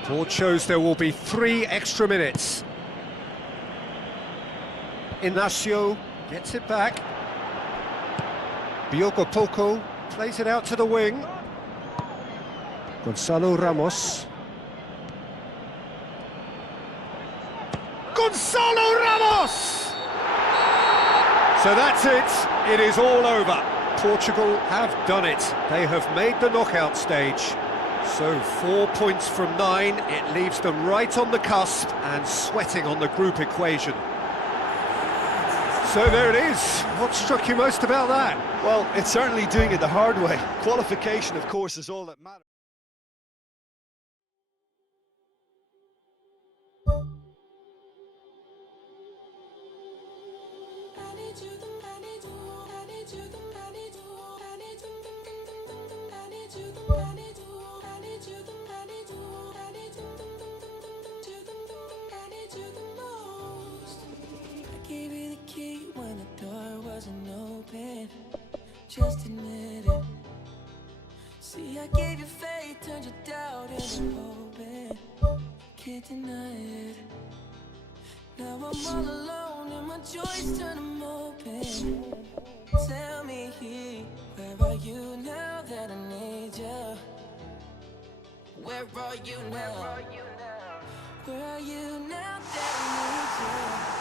Board shows there will be 3 extra minutes. Inacio gets it back. Biokopoko plays it out to the wing. Gonzalo Ramos. Gonzalo Ramos! So that's it. It is all over. Portugal have done it. They have made the knockout stage. So 4 points from 9. It leaves them right on the cusp and sweating on the group equation. So there it is. What struck you most about that? Well, it's certainly doing it the hard way. Qualification, of course, is all that matters. Just admit it. See, I gave you faith, turned your doubt into hope. Can't deny it. Now I'm all alone and my joys turn them open. Tell me, where are you now that I need you? Where are you now? Where are you now that I need you?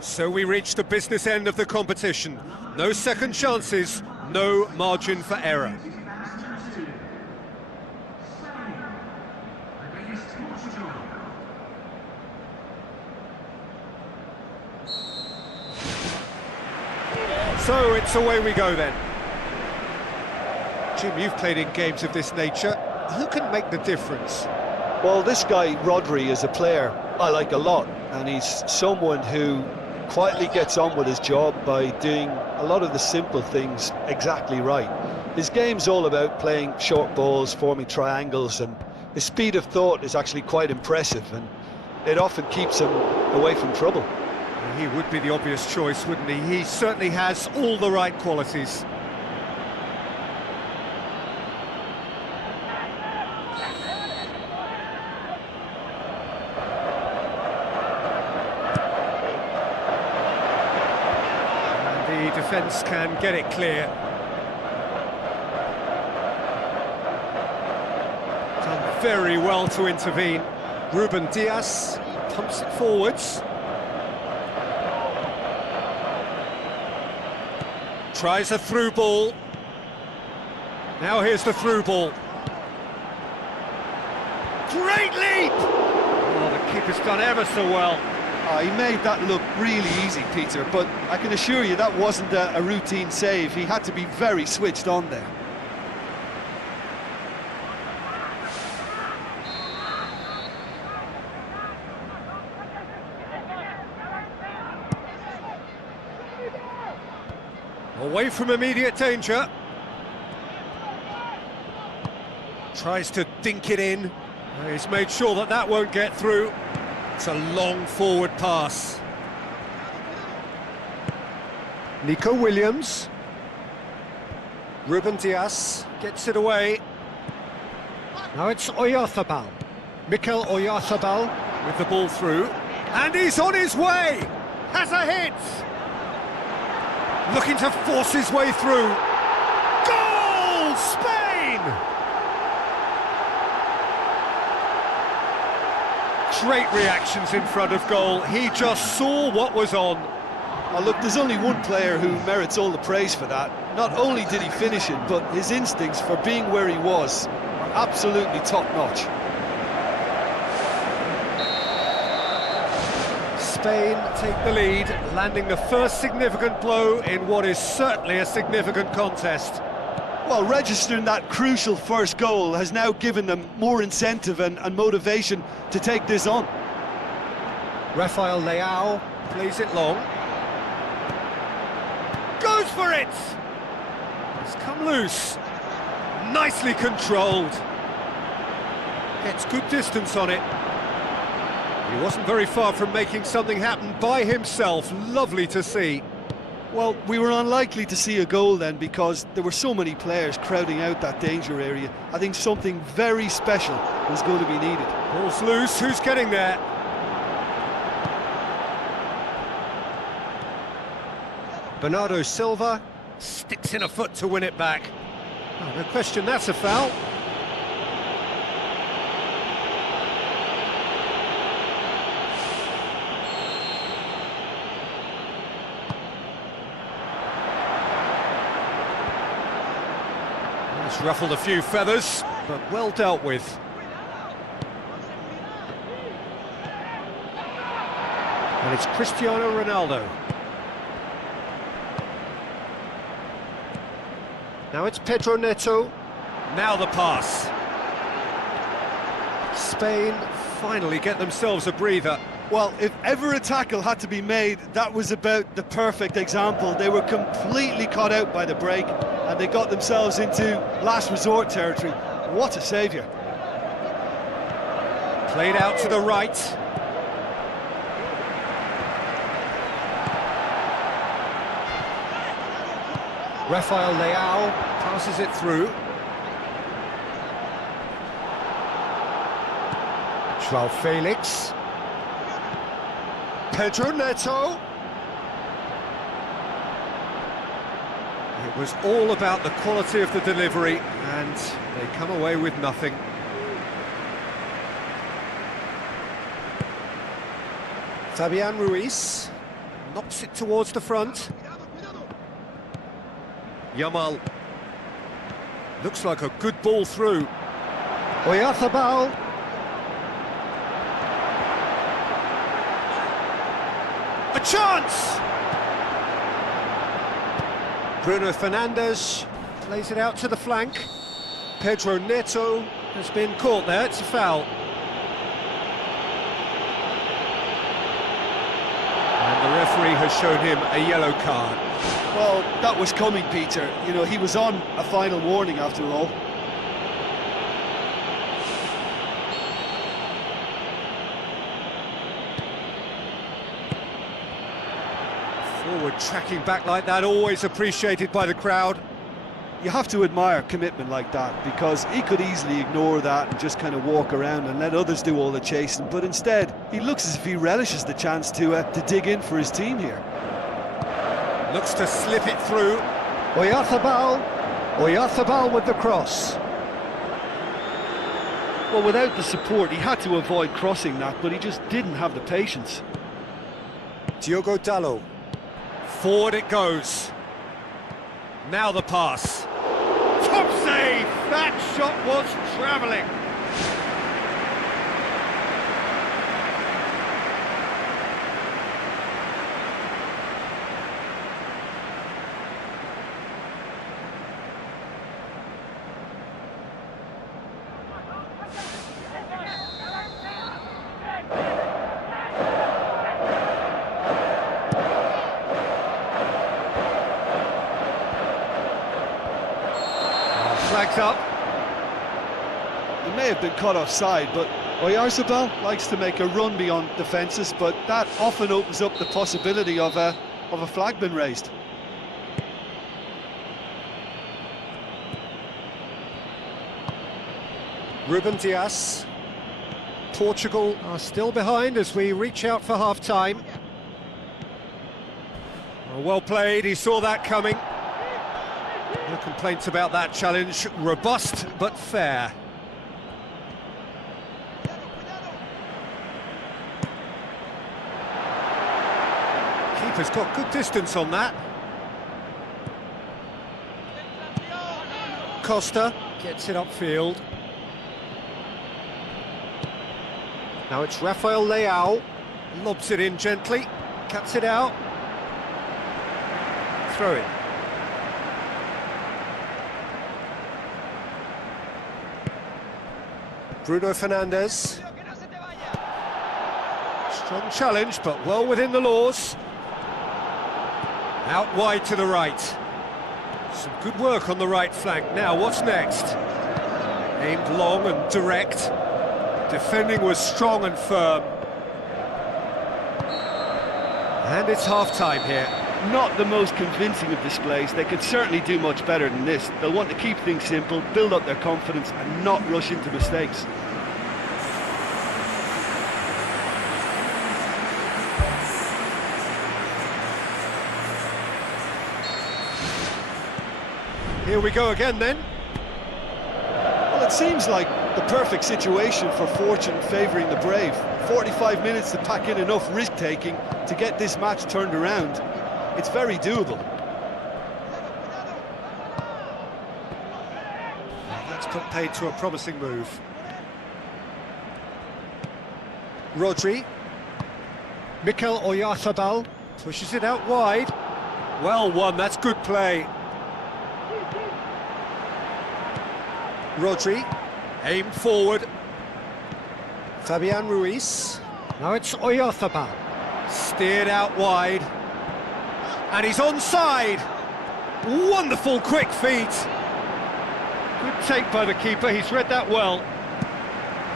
So we reach the business end of the competition. No second chances, no margin for error. So it's away we go then. Jim, you've played in games of this nature. Who can make the difference? Well, this guy, Rodri, is a player I like a lot, and he's someone who quietly gets on with his job by doing a lot of the simple things exactly right. His game's all about playing short balls, forming triangles, and his speed of thought is actually quite impressive, and it often keeps him away from trouble. He would be the obvious choice, wouldn't he? He certainly has all the right qualities. The defence can get it clear. Done very well to intervene. Ruben Dias pumps it forwards. Tries a through ball. Now here's the through ball. Great leap! Oh, the keeper's done ever so well. He made that look really easy, Peter, but I can assure you that wasn't a routine save. He had to be very switched on there. Away from immediate danger. Tries to dink it in. He's made sure that that won't get through. It's a long forward pass. Nico Williams. Ruben Dias gets it away. Now it's Oyarzabal. Mikel Oyarzabal with the ball through. And he's on his way! Has a hit! Looking to force his way through. Goal! Spain! Great reactions in front of goal. He just saw what was on. Oh, look, there's only one player who merits all the praise for that. Not only did he finish it, but his instincts for being where he was are absolutely top-notch. Spain take the lead, landing the first significant blow in what is certainly a significant contest. Well, registering that crucial first goal has now given them more incentive and motivation to take this on. Rafael Leao plays it long. Goes for it! It's come loose. Nicely controlled. Gets good distance on it. He wasn't very far from making something happen by himself. Lovely to see. Well, we were unlikely to see a goal then because there were so many players crowding out that danger area. I think something very special was going to be needed. Ball's loose, who's getting there? Bernardo Silva. Sticks in a foot to win it back. Oh, no question, that's a foul. It's ruffled a few feathers, but well dealt with. And it's Cristiano Ronaldo. Now it's Pedro Neto. Now the pass. Spain finally get themselves a breather. Well, if ever a tackle had to be made, that was about the perfect example. They were completely caught out by the break, and they got themselves into last resort territory. What a saviour. Played out to the right. Rafael Leao. Passes it through. Joao Felix. Pedro Neto. It was all about the quality of the delivery, and they come away with nothing. Fabian Ruiz. Knocks it towards the front. Yamal. Looks like a good ball through. Oyarzabal. A chance! Bruno Fernandes Plays it out to the flank. Pedro Neto. Has been caught there, it's a foul. And the referee has shown him a yellow card. Well, that was coming, Peter. You know, he was on a final warning after all. Forward tracking back like that, always appreciated by the crowd. You have to admire commitment like that, because he could easily ignore that and just kind of walk around and let others do all the chasing, but instead he looks as if he relishes the chance to dig in for his team here. Looks to slip it through. Oyarzabal. Oyarzabal with the cross. Well, without the support he had to avoid crossing that, but he just didn't have the patience. Diogo Dalot. Forward it goes. Now the pass. Top save! That shot was travelling. Flags up. He may have been caught offside, but Oyarzabal likes to make a run beyond defences, but that often opens up the possibility of a flag being raised. Ruben Dias. Portugal are still behind as we reach out for half-time. Well played, he saw that coming. No complaints about that challenge. Robust but fair. Keeper's got good distance on that. Costa gets it upfield. Now it's Rafael Leao. Lobs it in gently. Cuts it out. Throw it. Bruno Fernandes. Strong challenge, but well within the laws. Out wide to the right. Some good work on the right flank. Now, what's next? Aimed long and direct. Defending was strong and firm. And it's half-time here. Not the most convincing of displays. They could certainly do much better than this. They'll want to keep things simple, build up their confidence and not rush into mistakes. Here we go again then. Well, it seems like the perfect situation for fortune favouring the brave. 45 minutes to pack in enough risk-taking to get this match turned around. It's very doable. That's put paid to a promising move. Rodri. Mikel Oyarzabal pushes it out wide. Well won, that's good play. Rodri, aimed forward. Fabian Ruiz. Now it's Oyarzabal. Steered out wide. And he's onside. Wonderful quick feet. Good take by the keeper, he's read that well.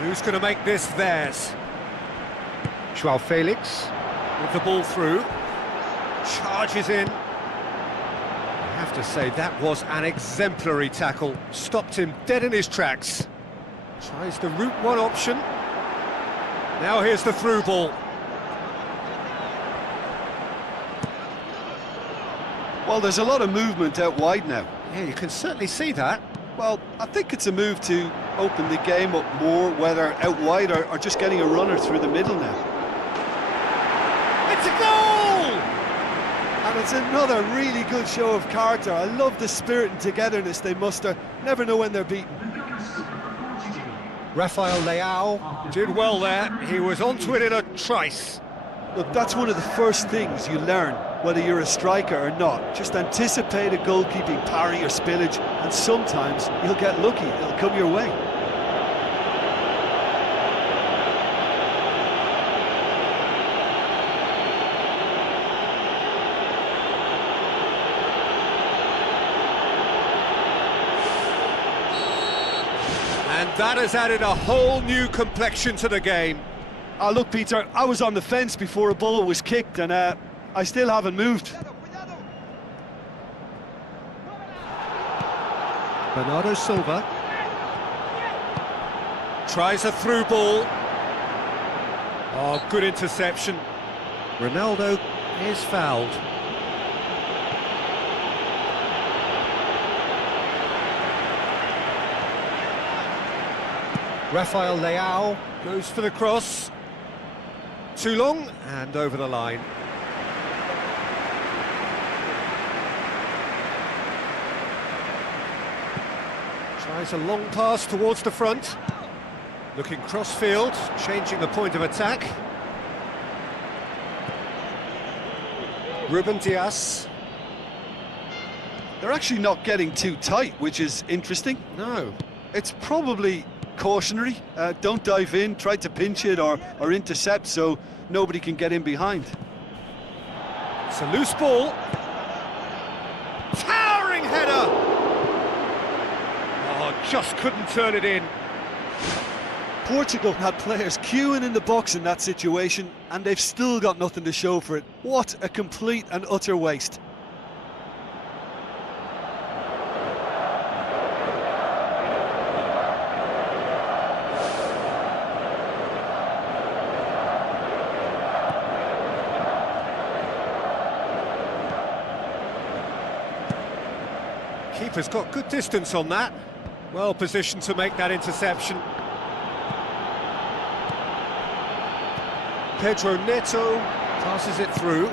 Who's going to make this theirs? Joao Felix with the ball through. Charges in. I have to say, that was an exemplary tackle. Stopped him dead in his tracks. Tries the route one option. Now here's the through ball. Well, there's a lot of movement out wide now. Yeah, you can certainly see that. Well, I think it's a move to open the game up more, whether out wide or just getting a runner through the middle now. It's a goal! And it's another really good show of character. I love the spirit and togetherness they muster. Never know when they're beaten. Rafael Leao did well there. He was onto it in a trice. Look, that's one of the first things you learn, whether you're a striker or not. Just anticipate a goalkeeping parry or spillage, and sometimes you'll get lucky. It'll come your way. And that has added a whole new complexion to the game. Look, Peter, I was on the fence before a ball was kicked, and I still haven't moved. Bernardo Silva tries a through ball. Oh, good interception. Ronaldo is fouled. Rafael Leao goes for the cross. Too long and over the line. Tries a long pass towards the front. Looking cross-field, changing the point of attack. Ruben Dias. They're actually not getting too tight, which is interesting. No. It's probably cautionary. Don't dive in, try to pinch it or intercept so nobody can get in behind. It's a loose ball. Towering header! Oh, just couldn't turn it in. Portugal had players queuing in the box in that situation, and they've still got nothing to show for it. What a complete and utter waste. Keeper's got good distance on that. Well positioned to make that interception. Pedro Neto passes it through.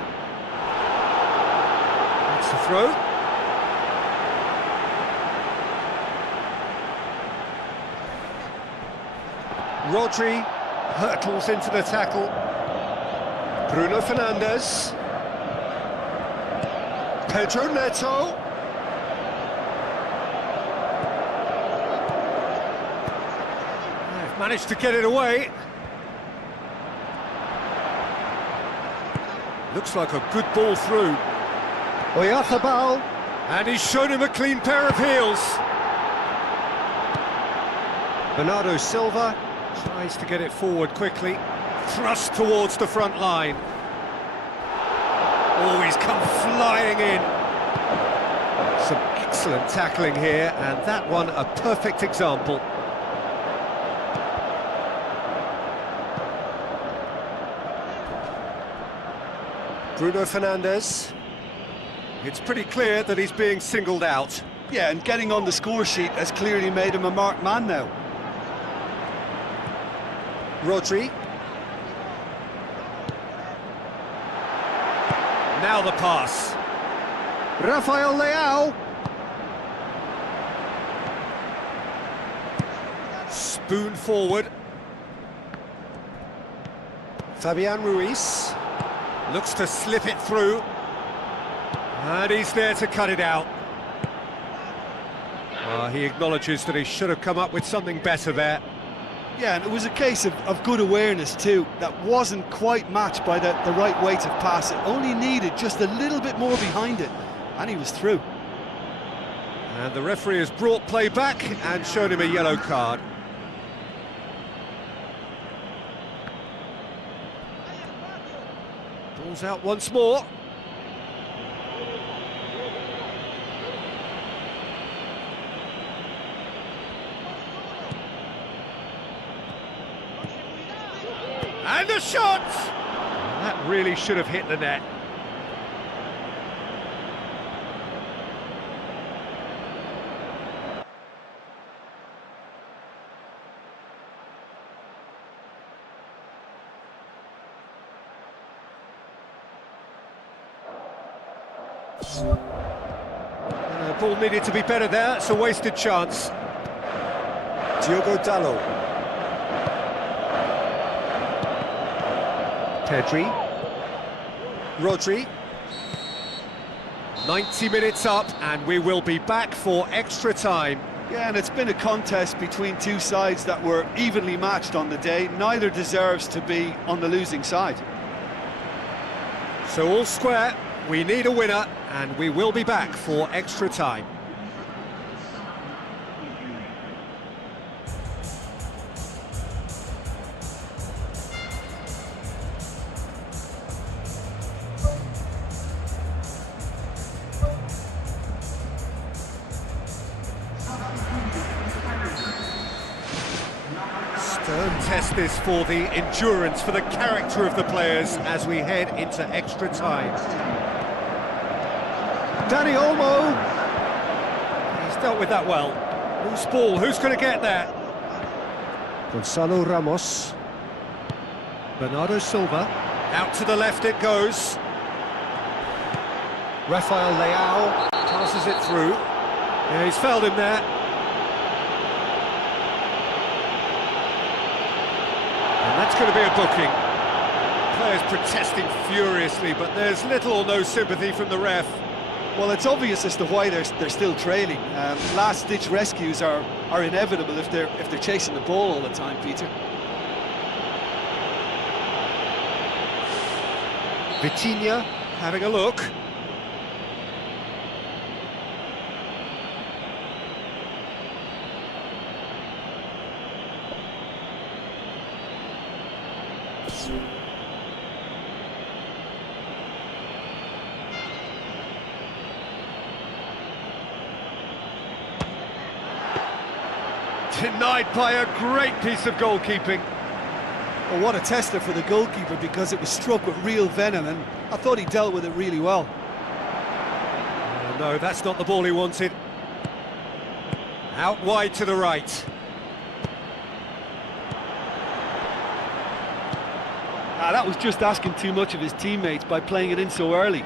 That's the throw. Rodri hurtles into the tackle. Bruno Fernandes. Pedro Neto. They've managed to get it away. Looks like a good ball through. Oyarzabal. And he's shown him a clean pair of heels. Bernardo Silva tries to get it forward quickly. Thrust towards the front line. Oh, he's come flying in. Some excellent tackling here, and that one a perfect example. Bruno Fernandes. It's pretty clear that he's being singled out. Yeah, and getting on the score sheet has clearly made him a marked man now. Rodri. Now the pass. Rafael Leao. Spoon forward. Fabian Ruiz. Looks to slip it through. And he's there to cut it out. He acknowledges that he should have come up with something better there. Yeah, and it was a case of good awareness too. That wasn't quite matched by the right weight of pass. It only needed just a little bit more behind it, and he was through. And the referee has brought play back and shown him a yellow card. Ball's out once more. And a shot! That really should have hit the net. The ball needed to be better there, it's a wasted chance. Diogo Dalot. Pedri. Rodri. 90 minutes up, and we will be back for extra time. Yeah, and it's been a contest between two sides that were evenly matched on the day. Neither deserves to be on the losing side. So all square, we need a winner, and we will be back for extra time. Stern test this for the endurance, for the character of the players as we head into extra time. Dani Olmo. He's dealt with that well. Loose ball, who's going to get there? Gonzalo Ramos. Bernardo Silva. Out to the left it goes. Rafael Leao passes it through. Yeah, he's fouled him there. And that's going to be a booking. Players protesting furiously, but there's little or no sympathy from the ref. Well, it's obvious as to why they're still trailing. Last-ditch rescues are inevitable if they're chasing the ball all the time, Peter. Vitinha having a look. Denied by a great piece of goalkeeping. Well, what a tester for the goalkeeper, because it was struck with real venom, and I thought he dealt with it really well. No, that's not the ball he wanted. Out wide to the right. That was just asking too much of his teammates by playing it in so early.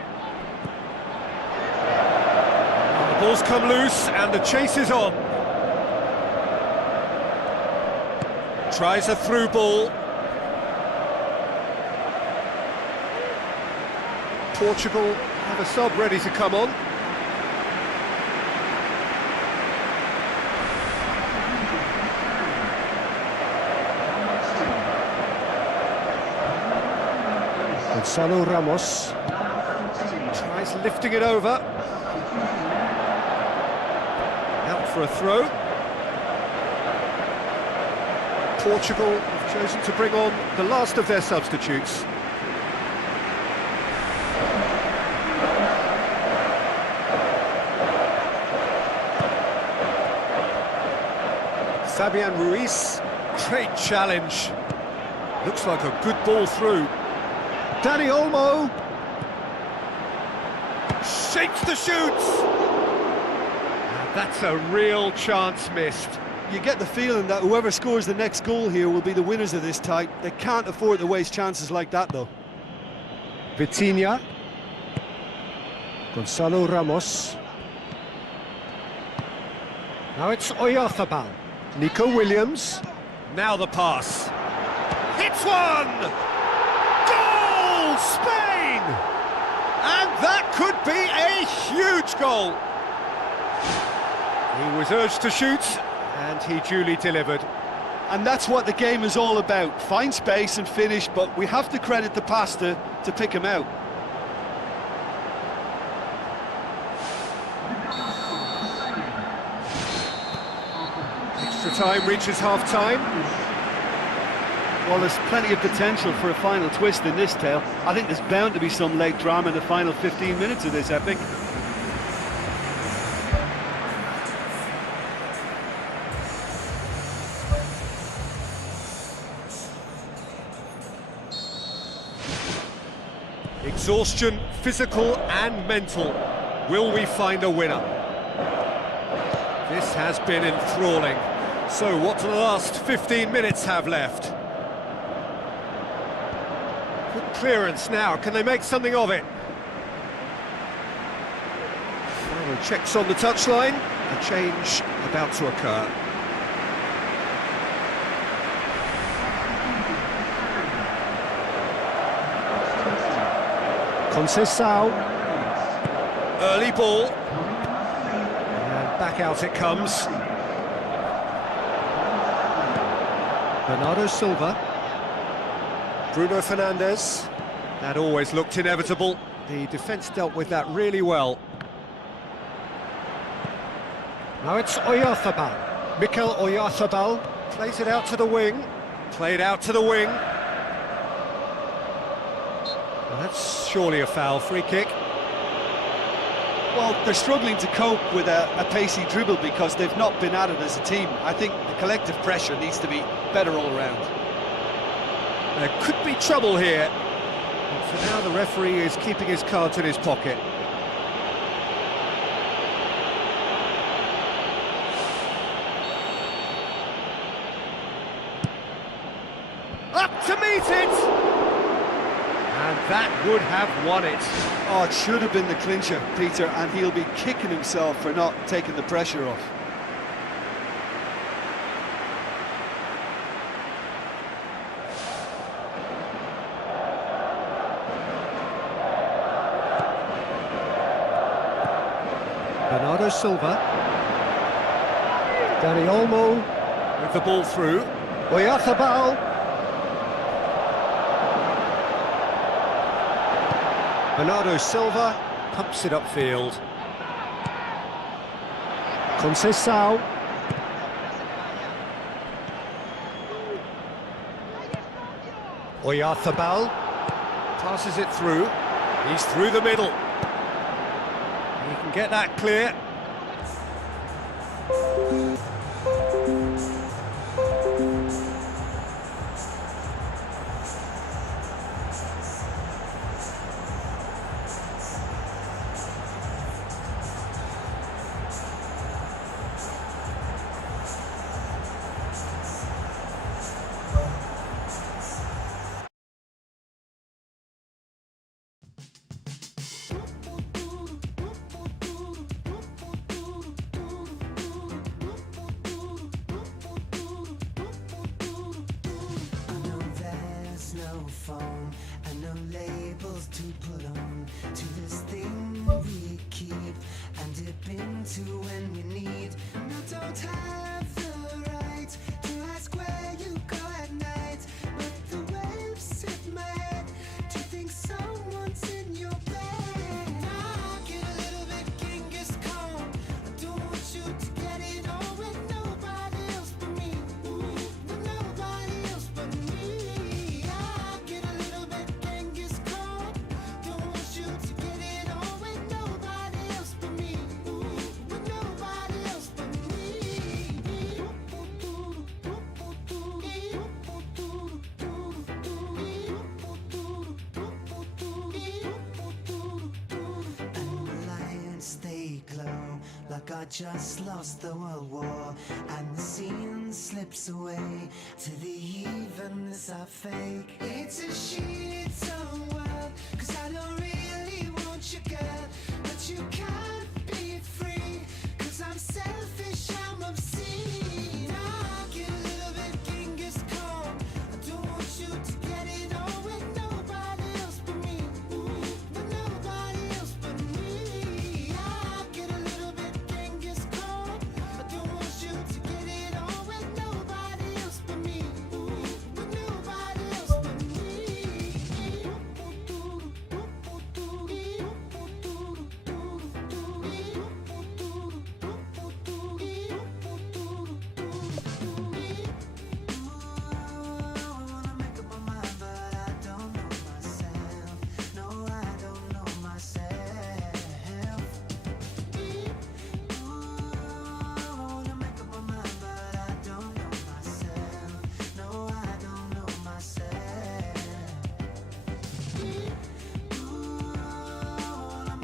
The ball's come loose and the chase is on. Tries a through ball. Portugal have a sub ready to come on. Gonzalo Ramos tries lifting it over. Out for a throw. Portugal have chosen to bring on the last of their substitutes. Fabian Ruiz. Great challenge. Looks like a good ball through. Dani Olmo. Shapes the shoots. And that's a real chance missed. You get the feeling that whoever scores the next goal here will be the winners of this tie. They can't afford to waste chances like that, though. Vitinha. Gonzalo Ramos. Now it's Oyarzabal. Nico Williams. Now the pass. Hits one! Goal! Spain! And that could be a huge goal. He was urged to shoot, and he duly delivered. And that's what the game is all about. Find space and finish, but we have to credit the passer to pick him out. Extra time reaches half-time. Well, there's plenty of potential for a final twist in this tale. I think there's bound to be some late drama in the final 15 minutes of this epic. Exhaustion, physical and mental. Will we find a winner? This has been enthralling. So what do the last 15 minutes have left? Good clearance now. Can they make something of it? Well, checks on the touchline. A change about to occur. Conceição. Early ball. And back out it comes. Bernardo Silva. Bruno Fernandes. That always looked inevitable. The defence dealt with that really well. Now it's Oyarzabal. Mikel Oyarzabal. Plays it out to the wing. Played out to the wing. Well, that's surely a foul. Free kick. Well, they're struggling to cope with a pacey dribble because they've not been at it as a team. I think the collective pressure needs to be better all around. There could be trouble here. But for now, the referee is keeping his cards in his pocket. Up to meet it! And that would have won it. Oh, it should have been the clincher, Peter, and he'll be kicking himself for not taking the pressure off. Bernardo Silva. Dani Olmo. With the ball through. Oyarzabal. Bernardo Silva pumps it upfield. Conceição. Oyarzabal passes it through. He's through the middle. He can get that clear. No phone and no labels to put on to this thing we keep and dip into when we need. No, don't have the right to ask where you go at night, but the waves hit my head to think someone's in your bed. I get a little bit Genghis Khan. I don't want you to get it on with nobody else but me. With nobody else but me. like I just lost the World War, and the scene slips away to the evenness I fake. It's a shit's own world, 'cause I don't really want you, girl, but you can't